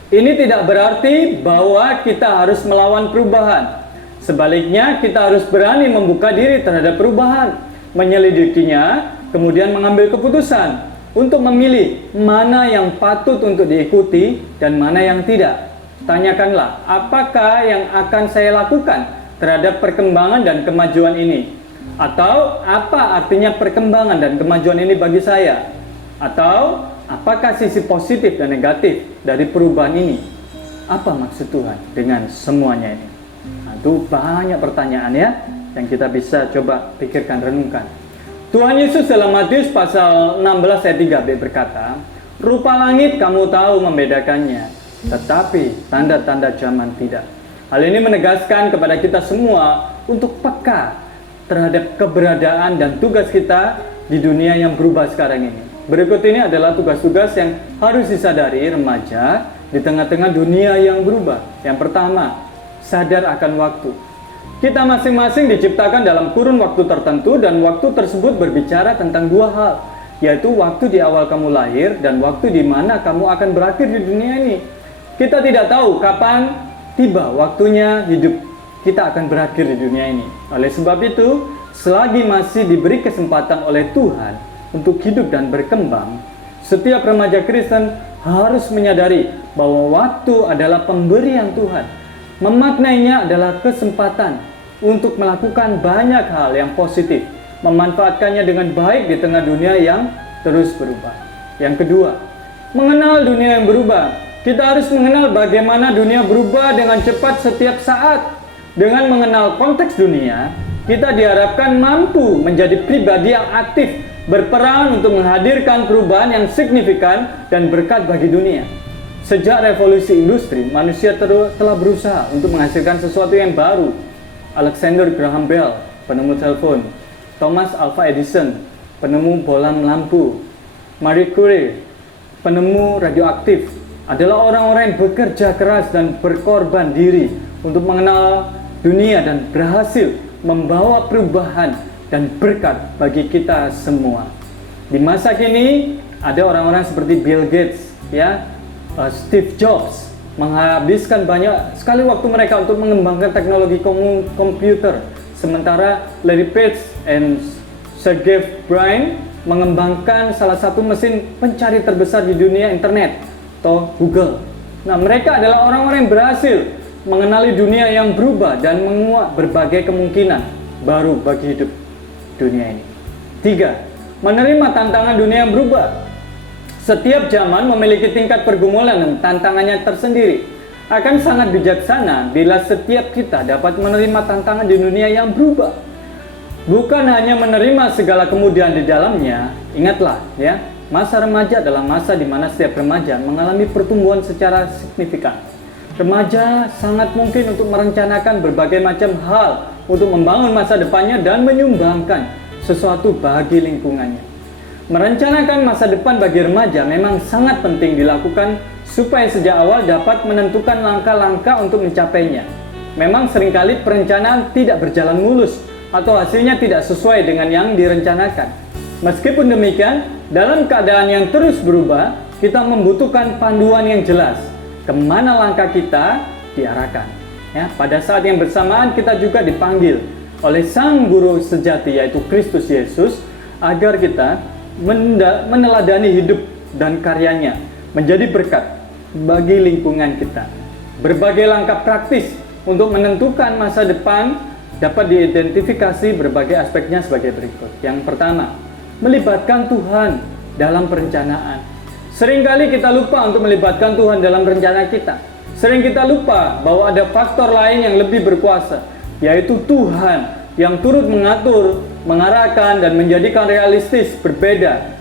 Ini tidak berarti bahwa kita harus melawan perubahan. Sebaliknya, kita harus berani membuka diri terhadap perubahan, menyelidikinya, kemudian mengambil keputusan untuk memilih mana yang patut untuk diikuti dan mana yang tidak. Tanyakanlah, apakah yang akan saya lakukan terhadap perkembangan dan kemajuan ini? Atau apa artinya perkembangan dan kemajuan ini bagi saya? Atau apakah sisi positif dan negatif dari perubahan ini? Apa maksud Tuhan dengan semuanya ini? Nah, itu banyak pertanyaan ya yang kita bisa coba pikirkan, renungkan. Tuhan Yesus dalam Matius pasal 16 ayat 3b berkata, "Rupa langit kamu tahu membedakannya, tetapi tanda-tanda zaman tidak." Hal ini menegaskan kepada kita semua untuk peka terhadap keberadaan dan tugas kita di dunia yang berubah sekarang ini. Berikut ini adalah tugas-tugas yang harus disadari remaja di tengah-tengah dunia yang berubah. Yang pertama, sadar akan waktu. Kita masing-masing diciptakan dalam kurun waktu tertentu dan waktu tersebut berbicara tentang dua hal, yaitu waktu di awal kamu lahir dan waktu di mana kamu akan berakhir di dunia ini. Kita tidak tahu kapan tiba waktunya hidup kita akan berakhir di dunia ini. Oleh sebab itu, selagi masih diberi kesempatan oleh Tuhan untuk hidup dan berkembang, setiap remaja Kristen harus menyadari bahwa waktu adalah pemberian Tuhan. Memaknainya adalah kesempatan untuk melakukan banyak hal yang positif, memanfaatkannya dengan baik di tengah dunia yang terus berubah. Yang kedua, mengenal dunia yang berubah. Kita harus mengenal bagaimana dunia berubah dengan cepat setiap saat. Dengan mengenal konteks dunia, kita diharapkan mampu menjadi pribadi yang aktif, berperan untuk menghadirkan perubahan yang signifikan dan berkat bagi dunia. Sejak revolusi industri, manusia telah berusaha untuk menghasilkan sesuatu yang baru. Alexander Graham Bell, penemu telepon; Thomas Alva Edison, penemu bohlam lampu; Marie Curie, penemu radioaktif, adalah orang-orang yang bekerja keras dan berkorban diri untuk mengenal dunia dan berhasil membawa perubahan dan berkat bagi kita semua. Di masa kini, ada orang-orang seperti Bill Gates, ya, Steve Jobs, menghabiskan banyak sekali waktu mereka untuk mengembangkan teknologi komputer, sementara Larry Page dan Sergey Brin mengembangkan salah satu mesin pencari terbesar di dunia internet, atau Google. Nah, mereka adalah orang-orang yang berhasil mengenali dunia yang berubah dan menguak berbagai kemungkinan baru bagi hidup dunia ini. 3. Menerima tantangan dunia yang berubah. Setiap zaman memiliki tingkat pergumulan dan tantangannya tersendiri. Akan sangat bijaksana bila setiap kita dapat menerima tantangan di dunia yang berubah. Bukan hanya menerima segala kemudian di dalamnya. Ingatlah ya, masa remaja adalah masa di mana setiap remaja mengalami pertumbuhan secara signifikan. Remaja sangat mungkin untuk merencanakan berbagai macam hal untuk membangun masa depannya dan menyumbangkan sesuatu bagi lingkungannya. Merencanakan masa depan bagi remaja memang sangat penting dilakukan supaya sejak awal dapat menentukan langkah-langkah untuk mencapainya. Memang seringkali perencanaan tidak berjalan mulus atau hasilnya tidak sesuai dengan yang direncanakan. Meskipun demikian, dalam keadaan yang terus berubah, kita membutuhkan panduan yang jelas kemana langkah kita diarahkan. Ya, pada saat yang bersamaan kita juga dipanggil oleh Sang Guru sejati yaitu Kristus Yesus agar kita meneladani hidup dan karyanya menjadi berkat bagi lingkungan kita. Berbagai langkah praktis untuk menentukan masa depan dapat diidentifikasi berbagai aspeknya sebagai berikut. Yang pertama, melibatkan Tuhan dalam perencanaan. Seringkali kita lupa untuk melibatkan Tuhan dalam rencana kita. Sering kita lupa bahwa ada faktor lain yang lebih berkuasa, yaitu Tuhan yang turut mengatur, mengarahkan, dan menjadikan realistis berbeda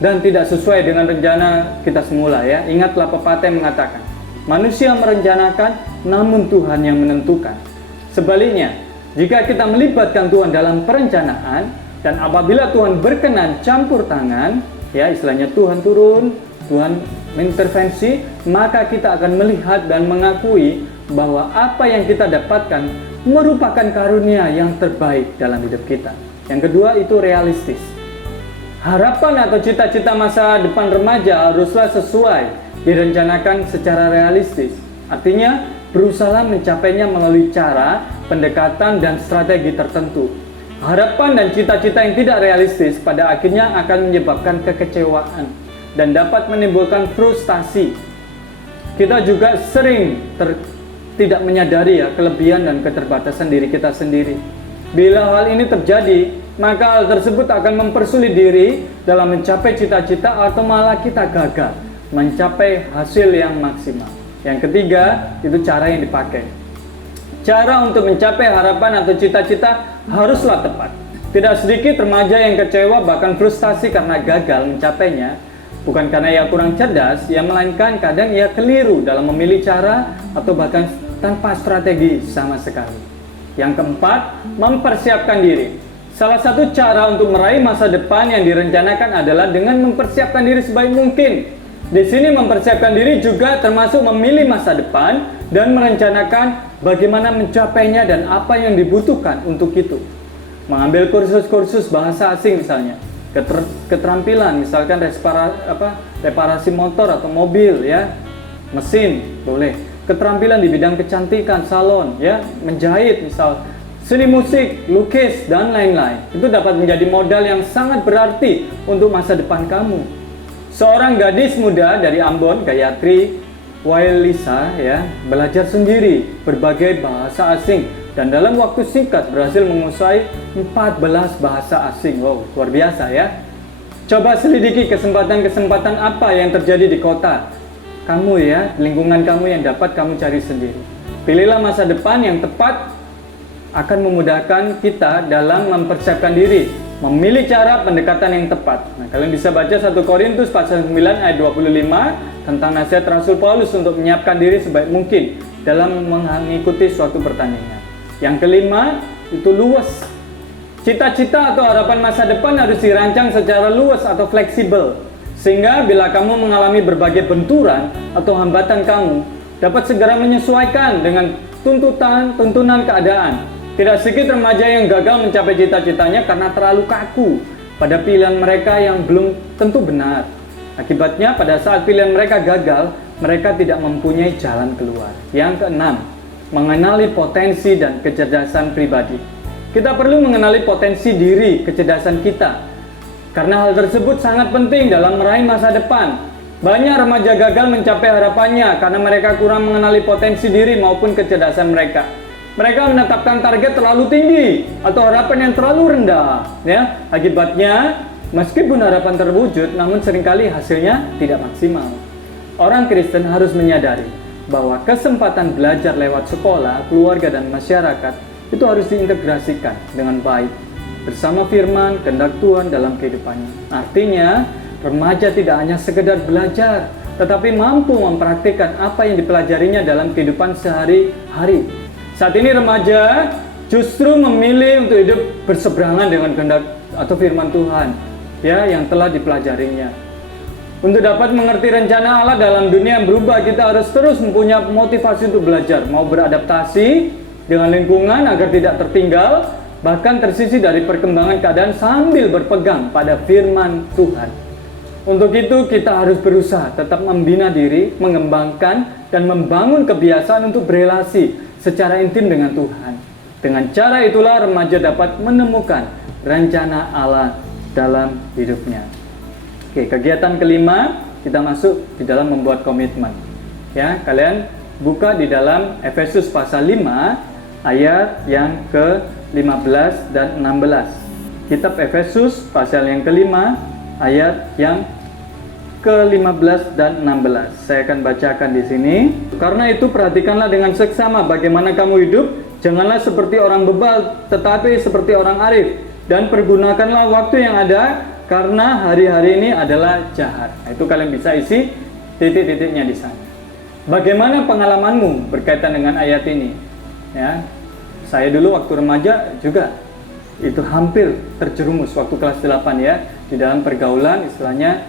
dan tidak sesuai dengan rencana kita semula ya. Ingatlah pepatah yang mengatakan, manusia merencanakan, namun Tuhan yang menentukan. Sebaliknya, jika kita melibatkan Tuhan dalam perencanaan, dan apabila Tuhan berkenan campur tangan, ya istilahnya Tuhan turun, Tuhan mengintervensi, maka kita akan melihat dan mengakui bahwa apa yang kita dapatkan merupakan karunia yang terbaik dalam hidup kita. Yang kedua itu realistis. Harapan atau cita-cita masa depan remaja haruslah sesuai direncanakan secara realistis. Artinya berusaha mencapainya melalui cara, pendekatan, dan strategi tertentu. Harapan dan cita-cita yang tidak realistis pada akhirnya akan menyebabkan kekecewaan dan dapat menimbulkan frustasi. Kita juga sering tidak menyadari kelebihan dan keterbatasan diri kita sendiri. Bila hal ini terjadi, maka hal tersebut akan mempersulit diri dalam mencapai cita-cita atau malah kita gagal mencapai hasil yang maksimal. Yang ketiga, itu cara yang dipakai. Cara untuk mencapai harapan atau cita-cita haruslah tepat. Tidak sedikit remaja yang kecewa bahkan frustasi karena gagal mencapainya, bukan karena ia kurang cerdas, ya melainkan kadang ia keliru dalam memilih cara atau bahkan tanpa strategi sama sekali. Yang keempat, mempersiapkan diri. Salah satu cara untuk meraih masa depan yang direncanakan adalah dengan mempersiapkan diri sebaik mungkin. Di sini mempersiapkan diri juga termasuk memilih masa depan dan merencanakan bagaimana mencapainya dan apa yang dibutuhkan untuk itu. Mengambil kursus-kursus bahasa asing misalnya, keterampilan misalkan reparasi motor atau mobil ya, mesin boleh. Keterampilan di bidang kecantikan, salon ya, menjahit misal, seni musik, lukis, dan lain-lain. Itu dapat menjadi modal yang sangat berarti untuk masa depan kamu. Seorang gadis muda dari Ambon, Gayatri Wailisa ya, belajar sendiri berbagai bahasa asing dan dalam waktu singkat berhasil menguasai 14 bahasa asing. Wow, luar biasa ya. Coba selidiki kesempatan-kesempatan apa yang terjadi di kota kamu ya, lingkungan kamu yang dapat kamu cari sendiri. Pilihlah masa depan yang tepat akan memudahkan kita dalam mempersiapkan diri, memilih cara pendekatan yang tepat. Nah, kalian bisa baca 1 Korintus pasal 9 ayat 25 tentang nasihat Rasul Paulus untuk menyiapkan diri sebaik mungkin dalam mengikuti suatu pertandingan. Yang kelima, itu luas. Cita-cita atau harapan masa depan harus dirancang secara luas atau fleksibel. Sehingga bila kamu mengalami berbagai benturan atau hambatan, kamu dapat segera menyesuaikan dengan tuntunan keadaan. Tidak sedikit remaja yang gagal mencapai cita-citanya karena terlalu kaku pada pilihan mereka yang belum tentu benar. Akibatnya pada saat pilihan mereka gagal, mereka tidak mempunyai jalan keluar. Yang keenam, mengenali potensi dan kecerdasan pribadi. Kita perlu mengenali potensi diri, kecerdasan kita. Karena hal tersebut sangat penting dalam meraih masa depan. Banyak remaja gagal mencapai harapannya karena mereka kurang mengenali potensi diri maupun kecerdasan mereka. Mereka menetapkan target terlalu tinggi atau harapan yang terlalu rendah. Ya, akibatnya meskipun harapan terwujud, namun seringkali hasilnya tidak maksimal. Orang Kristen harus menyadari bahwa kesempatan belajar lewat sekolah, keluarga, dan masyarakat itu harus diintegrasikan dengan baik bersama firman, kehendak Tuhan dalam kehidupannya. Artinya, remaja tidak hanya sekedar belajar, tetapi mampu mempraktikkan apa yang dipelajarinya dalam kehidupan sehari-hari. Saat ini remaja justru memilih untuk hidup berseberangan dengan kehendak atau firman Tuhan, ya, yang telah dipelajarinya. Untuk dapat mengerti rencana Allah dalam dunia yang berubah, kita harus terus mempunyai motivasi untuk belajar, mau beradaptasi dengan lingkungan agar tidak tertinggal, bahkan tersisih dari perkembangan keadaan sambil berpegang pada firman Tuhan. Untuk itu kita harus berusaha tetap membina diri, mengembangkan dan membangun kebiasaan untuk berelasi secara intim dengan Tuhan. Dengan cara itulah remaja dapat menemukan rencana Allah dalam hidupnya. Oke, kegiatan kelima, kita masuk di dalam membuat komitmen. Ya, kalian buka di dalam Efesus pasal 5 ayat yang ke-15 dan 16. Kitab Efesus pasal yang kelima ayat yang ke-15 dan 16. Saya akan bacakan di sini. Karena itu perhatikanlah dengan seksama bagaimana kamu hidup, janganlah seperti orang bebal, tetapi seperti orang arif, dan pergunakanlah waktu yang ada karena hari-hari ini adalah jahat. Nah, itu kalian bisa isi titik-titiknya di sana. Bagaimana pengalamanmu berkaitan dengan ayat ini? Ya, saya dulu waktu remaja juga itu hampir terjerumus waktu kelas 8 ya, di dalam pergaulan istilahnya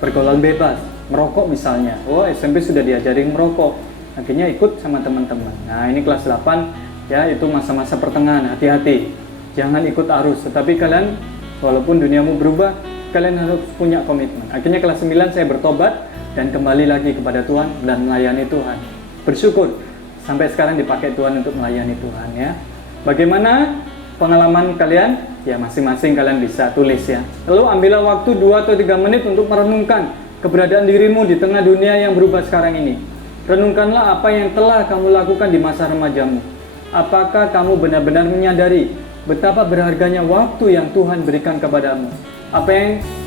pergaulan bebas, merokok misalnya. Oh, SMP sudah diajarin merokok. akhirnya ikut sama teman-teman. Nah ini kelas 8 ya, itu masa-masa pertengahan, hati-hati, jangan ikut arus, tetapi kalian walaupun duniamu berubah, kalian harus punya komitmen. Akhirnya kelas 9 saya bertobat dan kembali lagi kepada Tuhan dan melayani Tuhan. Bersyukur sampai sekarang dipakai Tuhan untuk melayani Tuhan ya. Bagaimana pengalaman kalian? Ya masing-masing kalian bisa tulis ya. Lalu ambillah waktu 2 atau 3 menit untuk merenungkan keberadaan dirimu di tengah dunia yang berubah sekarang ini. Renungkanlah apa yang telah kamu lakukan di masa remajamu. Apakah kamu benar-benar menyadari betapa berharganya waktu yang Tuhan berikan kepadamu?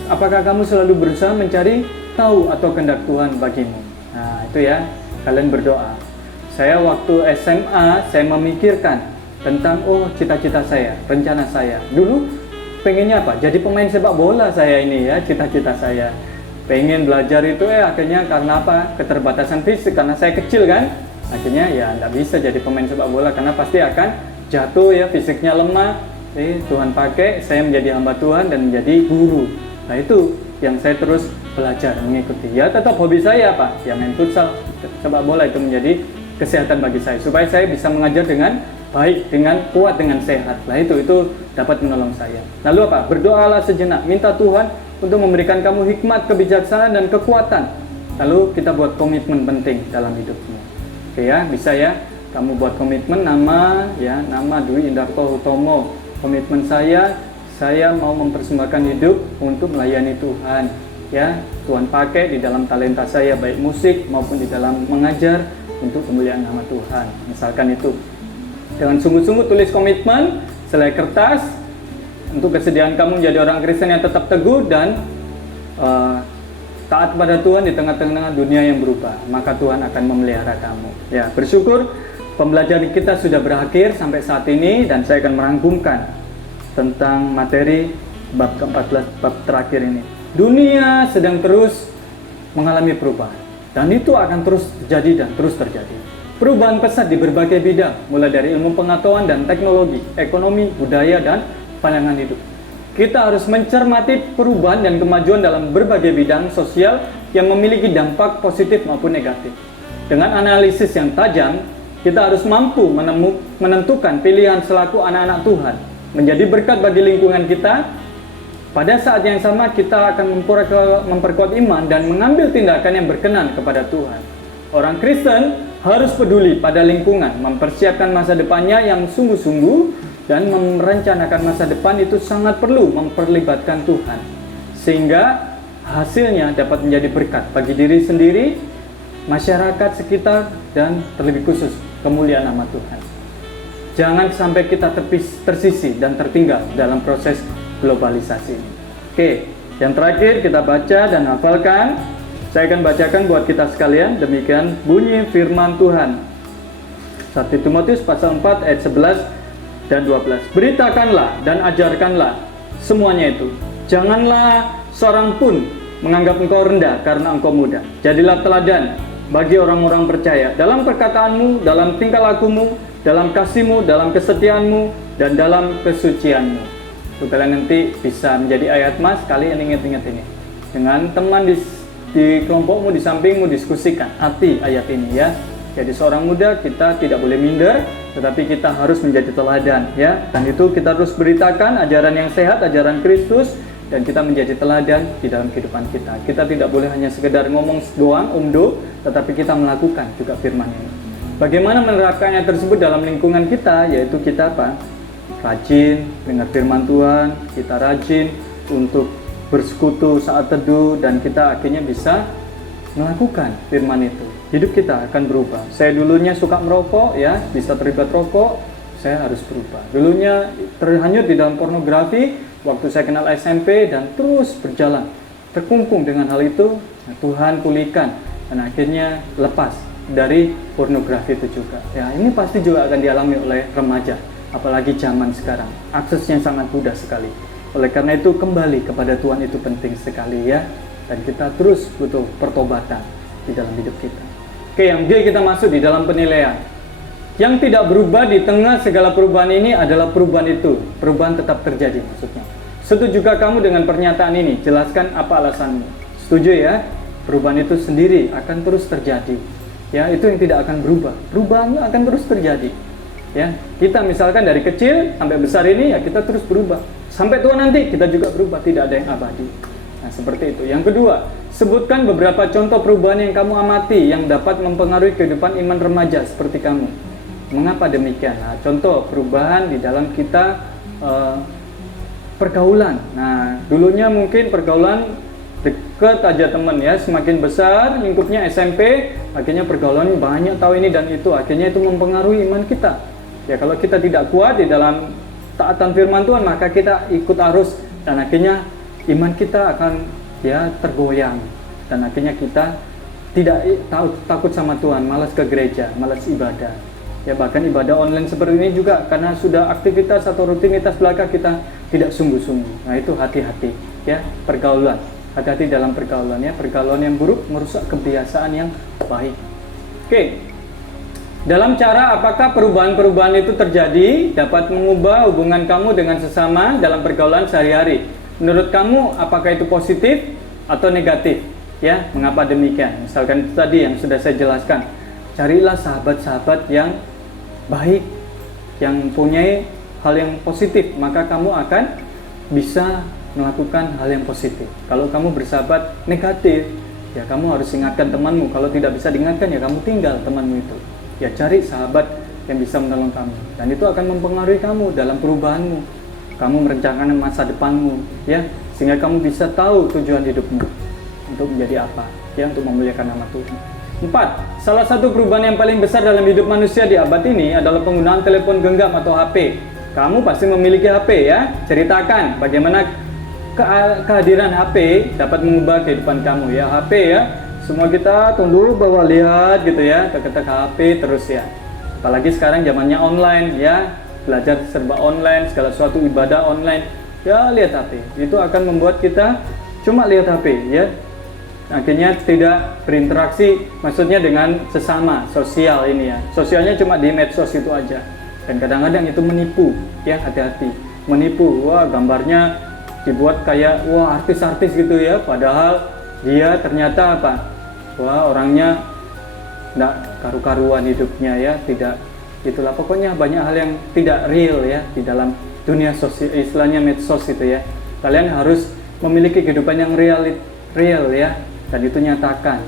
Apakah kamu selalu berusaha mencari tahu atau kehendak Tuhan bagimu? Nah itu ya, kalian berdoa. Saya waktu SMA, saya memikirkan tentang cita-cita saya, rencana saya. Dulu pengennya apa? Jadi pemain sepak bola saya ini ya, cita-cita saya. Pengen belajar itu akhirnya karena apa? Keterbatasan fisik, karena saya kecil kan. Akhirnya ya nggak bisa jadi pemain sepak bola karena pasti akan jatuh ya, fisiknya lemah. Tuhan pakai saya menjadi hamba Tuhan dan menjadi guru. Nah itu yang saya terus belajar mengikuti. Ya tetap hobi saya apa? Ya main futsal, sepak bola itu menjadi kesehatan bagi saya supaya saya bisa mengajar dengan baik, dengan kuat, dengan sehat. Nah itu dapat menolong saya. Lalu apa? Berdoalah sejenak, minta Tuhan untuk memberikan kamu hikmat, kebijaksanaan dan kekuatan. Lalu kita buat komitmen penting dalam hidupmu. Oke ya, bisa ya. Kamu buat komitmen nama Dwi Indarto Hutomo. Komitmen saya mau mempersembahkan hidup untuk melayani Tuhan. Ya, Tuhan pakai di dalam talenta saya baik musik maupun di dalam mengajar untuk kemuliaan nama Tuhan. Misalkan itu. Dengan sungguh-sungguh tulis komitmen selai kertas untuk kesediaan kamu menjadi orang Kristen yang tetap teguh dan taat pada Tuhan di tengah-tengah dunia yang berubah. Maka Tuhan akan memelihara kamu. Ya, bersyukur pembelajaran kita sudah berakhir sampai saat ini dan saya akan merangkumkan tentang materi bab ke-14, bab terakhir ini. Dunia sedang terus mengalami perubahan dan itu akan terus terjadi dan terus terjadi. Perubahan pesat di berbagai bidang, mulai dari ilmu pengetahuan dan teknologi, ekonomi, budaya, dan pandangan hidup. Kita harus mencermati perubahan dan kemajuan dalam berbagai bidang sosial yang memiliki dampak positif maupun negatif. Dengan analisis yang tajam, kita harus mampu menentukan pilihan selaku anak-anak Tuhan, menjadi berkat bagi lingkungan kita. Pada saat yang sama, kita akan memperkuat iman dan mengambil tindakan yang berkenan kepada Tuhan. Orang Kristen harus peduli pada lingkungan, mempersiapkan masa depannya yang sungguh-sungguh dan merencanakan masa depan itu sangat perlu memperlibatkan Tuhan. Sehingga hasilnya dapat menjadi berkat bagi diri sendiri, masyarakat sekitar, dan terlebih khusus kemuliaan nama Tuhan. Jangan sampai kita tersisih dan tertinggal dalam proses globalisasi ini. Oke, yang terakhir kita baca dan hafalkan. Saya akan bacakan buat kita sekalian, demikian bunyi firman Tuhan. 1 Timotius pasal 4 ayat 11 dan 12. Beritakanlah dan ajarkanlah semuanya itu. Janganlah seorang pun menganggap engkau rendah karena engkau muda. Jadilah teladan bagi orang-orang percaya dalam perkataanmu, dalam tingkah lakumu, dalam kasihmu, dalam kesetiaanmu, dan dalam kesucianmu. Itu kalian nanti bisa menjadi ayat mas, kalian ingat-ingat ini. Dengan teman di kelompokmu, di sampingmu, diskusikan arti ayat ini ya. Jadi seorang muda kita tidak boleh minder, tetapi kita harus menjadi teladan ya. Dan itu kita harus beritakan ajaran yang sehat, ajaran Kristus, dan kita menjadi teladan di dalam kehidupan kita. Kita tidak boleh hanya sekedar ngomong doang, tetapi kita melakukan juga firman ini. Bagaimana menerapkannya tersebut dalam lingkungan kita, yaitu kita apa? Rajin dengar firman Tuhan, kita rajin untuk bersekutu saat teduh, dan kita akhirnya bisa melakukan firman itu. Hidup kita akan berubah. Saya dulunya suka merokok ya, bisa terlibat rokok, saya harus berubah. Dulunya terhanyut di dalam pornografi, waktu saya kenal SMP, dan terus berjalan terkungkung dengan hal itu. Nah, Tuhan pulihkan dan akhirnya lepas dari pornografi itu juga. Ya, ini pasti juga akan dialami oleh remaja, apalagi zaman sekarang. Aksesnya sangat mudah sekali. Oleh karena itu kembali kepada Tuhan itu penting sekali ya. Dan kita terus butuh pertobatan di dalam hidup kita. Oke, yang B kita masuk di dalam penilaian. Yang tidak berubah di tengah segala perubahan ini adalah perubahan itu. Perubahan tetap terjadi maksudnya. Setujukah kamu dengan pernyataan ini? Jelaskan apa alasanmu. Setuju ya? Perubahan itu sendiri akan terus terjadi. Ya, itu yang tidak akan berubah. Perubahan akan terus terjadi. Ya, kita misalkan dari kecil sampai besar ini ya kita terus berubah. Sampai tua nanti kita juga berubah, tidak ada yang abadi. Nah, seperti itu. Yang kedua, sebutkan beberapa contoh perubahan yang kamu amati yang dapat mempengaruhi kehidupan iman remaja seperti kamu. Mengapa demikian? Nah, contoh perubahan di dalam kita pergaulan. Nah, dulunya mungkin pergaulan dekat aja teman ya, semakin besar lingkupnya SMP, akhirnya pergaulan banyak tahu ini dan itu, akhirnya itu mempengaruhi iman kita. Ya, kalau kita tidak kuat di dalam taatan firman Tuhan, maka kita ikut arus dan akhirnya iman kita akan ya tergoyang dan akhirnya kita tidak takut sama Tuhan, malas ke gereja, malas ibadah. Ya, bahkan ibadah online seperti ini juga karena sudah aktivitas atau rutinitas belaka kita tidak sungguh-sungguh. Nah, itu hati-hati ya, pergaulan. Hati-hati dalam pergaulan ya, pergaulan yang buruk merusak kebiasaan yang baik. Oke. Dalam cara apakah perubahan-perubahan itu terjadi dapat mengubah hubungan kamu dengan sesama dalam pergaulan sehari-hari. Menurut kamu apakah itu positif atau negatif? Ya, mengapa demikian? Misalkan tadi yang sudah saya jelaskan. Carilah sahabat-sahabat yang baik, yang mempunyai hal yang positif, maka kamu akan bisa melakukan hal yang positif. Kalau kamu bersahabat negatif, ya kamu harus ingatkan temanmu. Kalau tidak bisa diingatkan, ya kamu tinggal temanmu itu. Ya, cari sahabat yang bisa menolong kamu, dan itu akan mempengaruhi kamu dalam perubahanmu. Kamu merencanakan masa depanmu, ya, sehingga kamu bisa tahu tujuan hidupmu untuk menjadi apa, ya, untuk memuliakan nama Tuhan. 4. Salah satu perubahan yang paling besar dalam hidup manusia di abad ini adalah penggunaan telepon genggam atau HP. Kamu pasti memiliki HP ya. Ceritakan bagaimana kehadiran HP dapat mengubah kehidupan kamu ya. HP ya. Semua kita tunduk bahwa lihat gitu ya, keketek HP terus ya. Apalagi sekarang zamannya online ya, belajar serba online, segala sesuatu ibadah online. Ya, lihat HP. Itu akan membuat kita cuma lihat HP ya. Akhirnya tidak berinteraksi, maksudnya dengan sesama, sosial ini ya. Sosialnya cuma di medsos itu aja. Dan kadang-kadang itu menipu, ya, hati-hati. Menipu, wah gambarnya dibuat kayak wah artis-artis gitu ya, padahal dia ternyata apa? Wah, orangnya enggak karu-karuan hidupnya ya, tidak, itulah pokoknya banyak hal yang tidak real ya di dalam dunia sosial, istilahnya medsos itu ya. Kalian harus memiliki kehidupan yang real ya, dan itu nyatakan.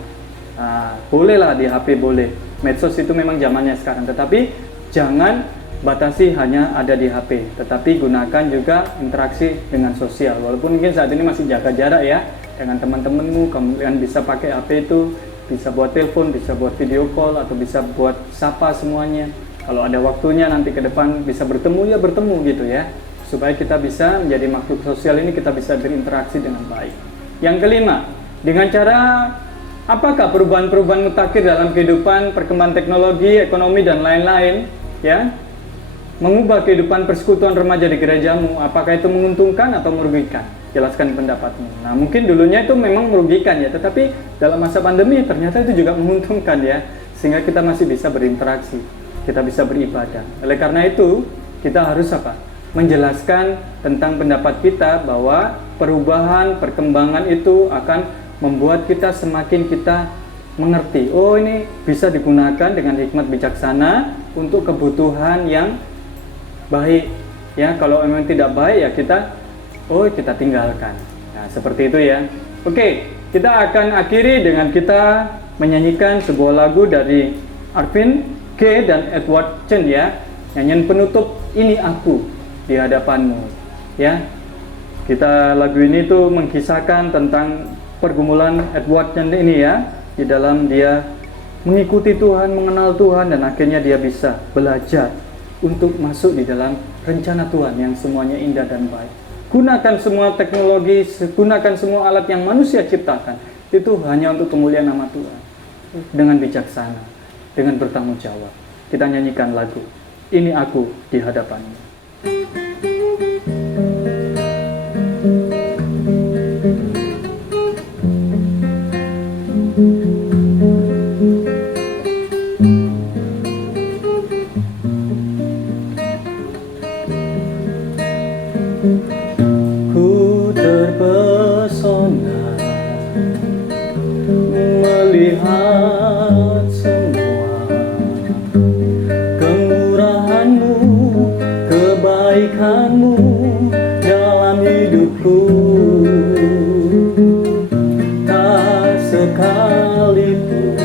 Nah, bolehlah di HP boleh, medsos itu memang zamannya sekarang, tetapi jangan batasi hanya ada di HP, tetapi gunakan juga interaksi dengan sosial. Walaupun mungkin saat ini masih jaga jarak ya dengan teman-temanmu, kalian bisa pakai HP itu, bisa buat telepon, bisa buat video call, atau bisa buat sapa semuanya. Kalau ada waktunya nanti ke depan bisa bertemu ya bertemu gitu ya, supaya kita bisa menjadi makhluk sosial ini, kita bisa berinteraksi dengan baik. Yang kelima, dengan cara apakah perubahan-perubahan mutakhir dalam kehidupan, perkembangan teknologi, ekonomi dan lain-lain ya, mengubah kehidupan persekutuan remaja di gerejamu, apakah itu menguntungkan atau merugikan? Jelaskan pendapatmu. Nah, mungkin dulunya itu memang merugikan ya, tetapi dalam masa pandemi ternyata itu juga menguntungkan ya, sehingga kita masih bisa berinteraksi, kita bisa beribadah. Oleh karena itu, kita harus apa? Menjelaskan tentang pendapat kita bahwa perubahan, perkembangan itu akan membuat kita semakin kita mengerti, oh ini bisa digunakan dengan hikmat bijaksana untuk kebutuhan yang baik ya. Kalau memang tidak baik ya kita tinggalkan. Nah, seperti itu ya. Oke, kita akan akhiri dengan kita menyanyikan sebuah lagu dari Arvin G dan Edward Chen ya. Nyanyian penutup Ini Aku di Hadapanmu ya. Lagu ini tuh mengisahkan tentang pergumulan Edward Chen ini ya, di dalam dia mengikuti Tuhan, mengenal Tuhan, dan akhirnya dia bisa belajar untuk masuk di dalam rencana Tuhan yang semuanya indah dan baik. Gunakan semua teknologi, gunakan semua alat yang manusia ciptakan, itu hanya untuk kemuliaan nama Tuhan, dengan bijaksana, dengan bertanggung jawab. Kita nyanyikan lagu Ini Aku di Hadapanmu. Ku terpesona melihat semua tak sekalipun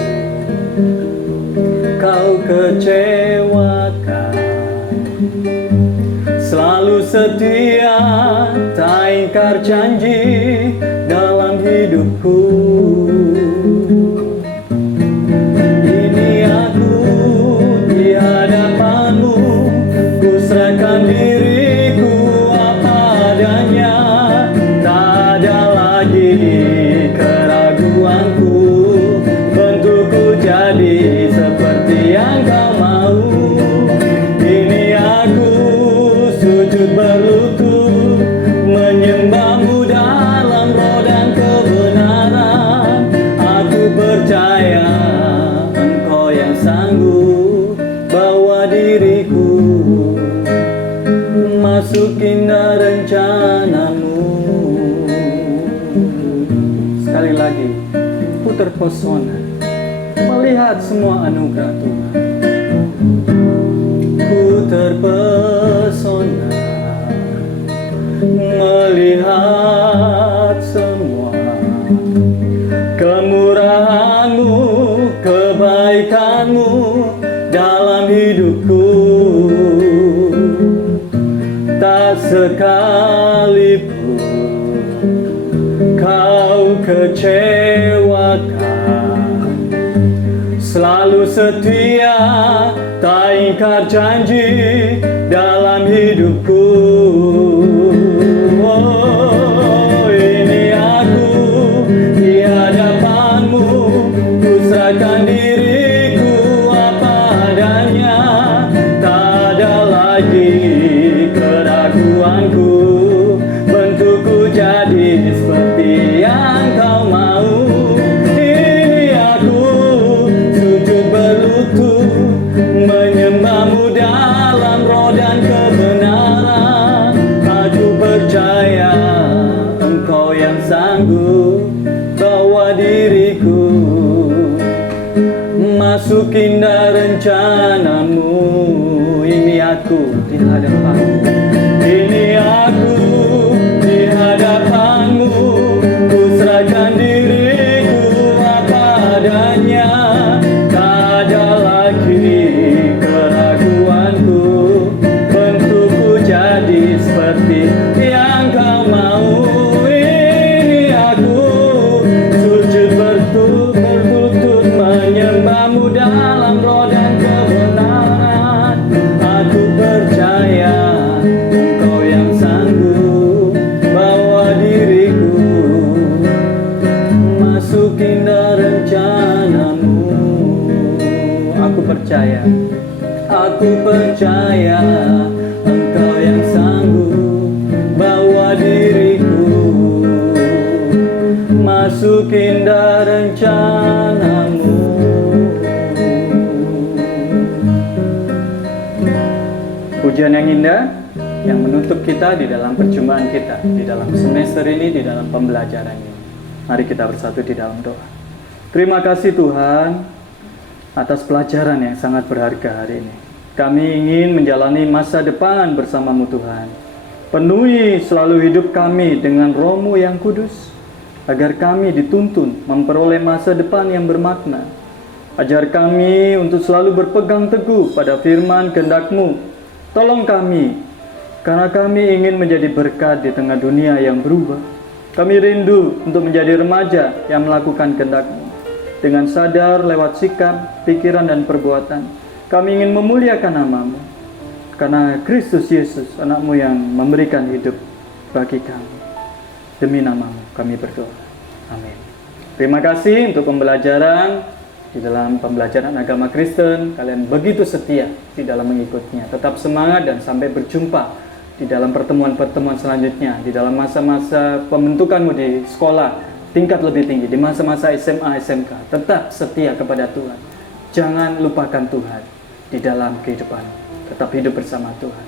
kau kecewakan. Selalu setia, tak ingkar janji dalam hidupku. Ini aku di hadapanmu, ku serahkan diriku apa adanya. Tak ada lagi keraguanku, bentukku jadi seperti yang kau mau. Ini aku sujud berlutut, menyembahmu dalam roh dan kebenaran. Aku percaya Engkau yang sanggup bawa diriku masuk indah rencanamu. Sekali lagi, ku terpesona melihat semua anugerah Tuhan. Ku terpesona melihat semua kemurahan-Mu, kebaikan-Mu dalam hidupku. Tak sekalipun kau kecewakan. Selalu setia, tak ingkar janji dalam hidupku. Oh, ini aku di hadapanmu, ku serahkan diriku apa adanya. Tak ada lagi keraguanku, bentukku jadi seperti yang kau mau. Ini aku sujud berlutut, menyembahmu dalam roh dan kebenaran. Aku percaya Engkau yang sanggup bawa diriku masuk indah rencanamu. Ini aku di hadapanmu, ini aku di hadapanmu, ku serahkan diriku apa adanya. Tak ada lagi keraguanku, bentukku jadi seperti yang kau mau. Ini aku sujud berlutut, menyembahmu dalam roh dan kebenaran. Aku percaya Engkau yang sanggup bawa diriku masuk indah rencanamu. Aku percaya Engkau yang sanggup bawa diriku masuk indah rencanamu. Pujian yang indah yang menutup kita di dalam perjumpaan kita, di dalam semester ini, di dalam pembelajaran ini. Mari kita bersatu di dalam doa. Terima kasih Tuhan atas pelajaran yang sangat berharga hari ini. Kami ingin menjalani masa depan bersama-Mu Tuhan. Penuhi selalu hidup kami dengan Roh-Mu yang kudus, agar kami dituntun memperoleh masa depan yang bermakna. Ajar kami untuk selalu berpegang teguh pada firman kehendak-Mu. Tolong kami, karena kami ingin menjadi berkat di tengah dunia yang berubah. Kami rindu untuk menjadi remaja yang melakukan kehendak-Mu. Dengan sadar lewat sikap, pikiran, dan perbuatan, kami ingin memuliakan nama-Mu. Karena Kristus Yesus, anak-Mu yang memberikan hidup bagi kami. Demi nama-Mu kami berdoa. Amin. Terima kasih untuk pembelajaran di dalam pembelajaran agama Kristen. Kalian begitu setia di dalam mengikutinya. Tetap semangat dan sampai berjumpa di dalam pertemuan-pertemuan selanjutnya. Di dalam masa-masa pembentukanmu di sekolah tingkat lebih tinggi, di masa-masa SMA, SMK. Tetap setia kepada Tuhan. Jangan lupakan Tuhan di dalam kehidupan. Tetap hidup bersama Tuhan.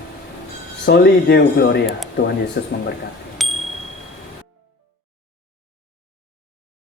Soli Deo Gloria. Tuhan Yesus memberkati.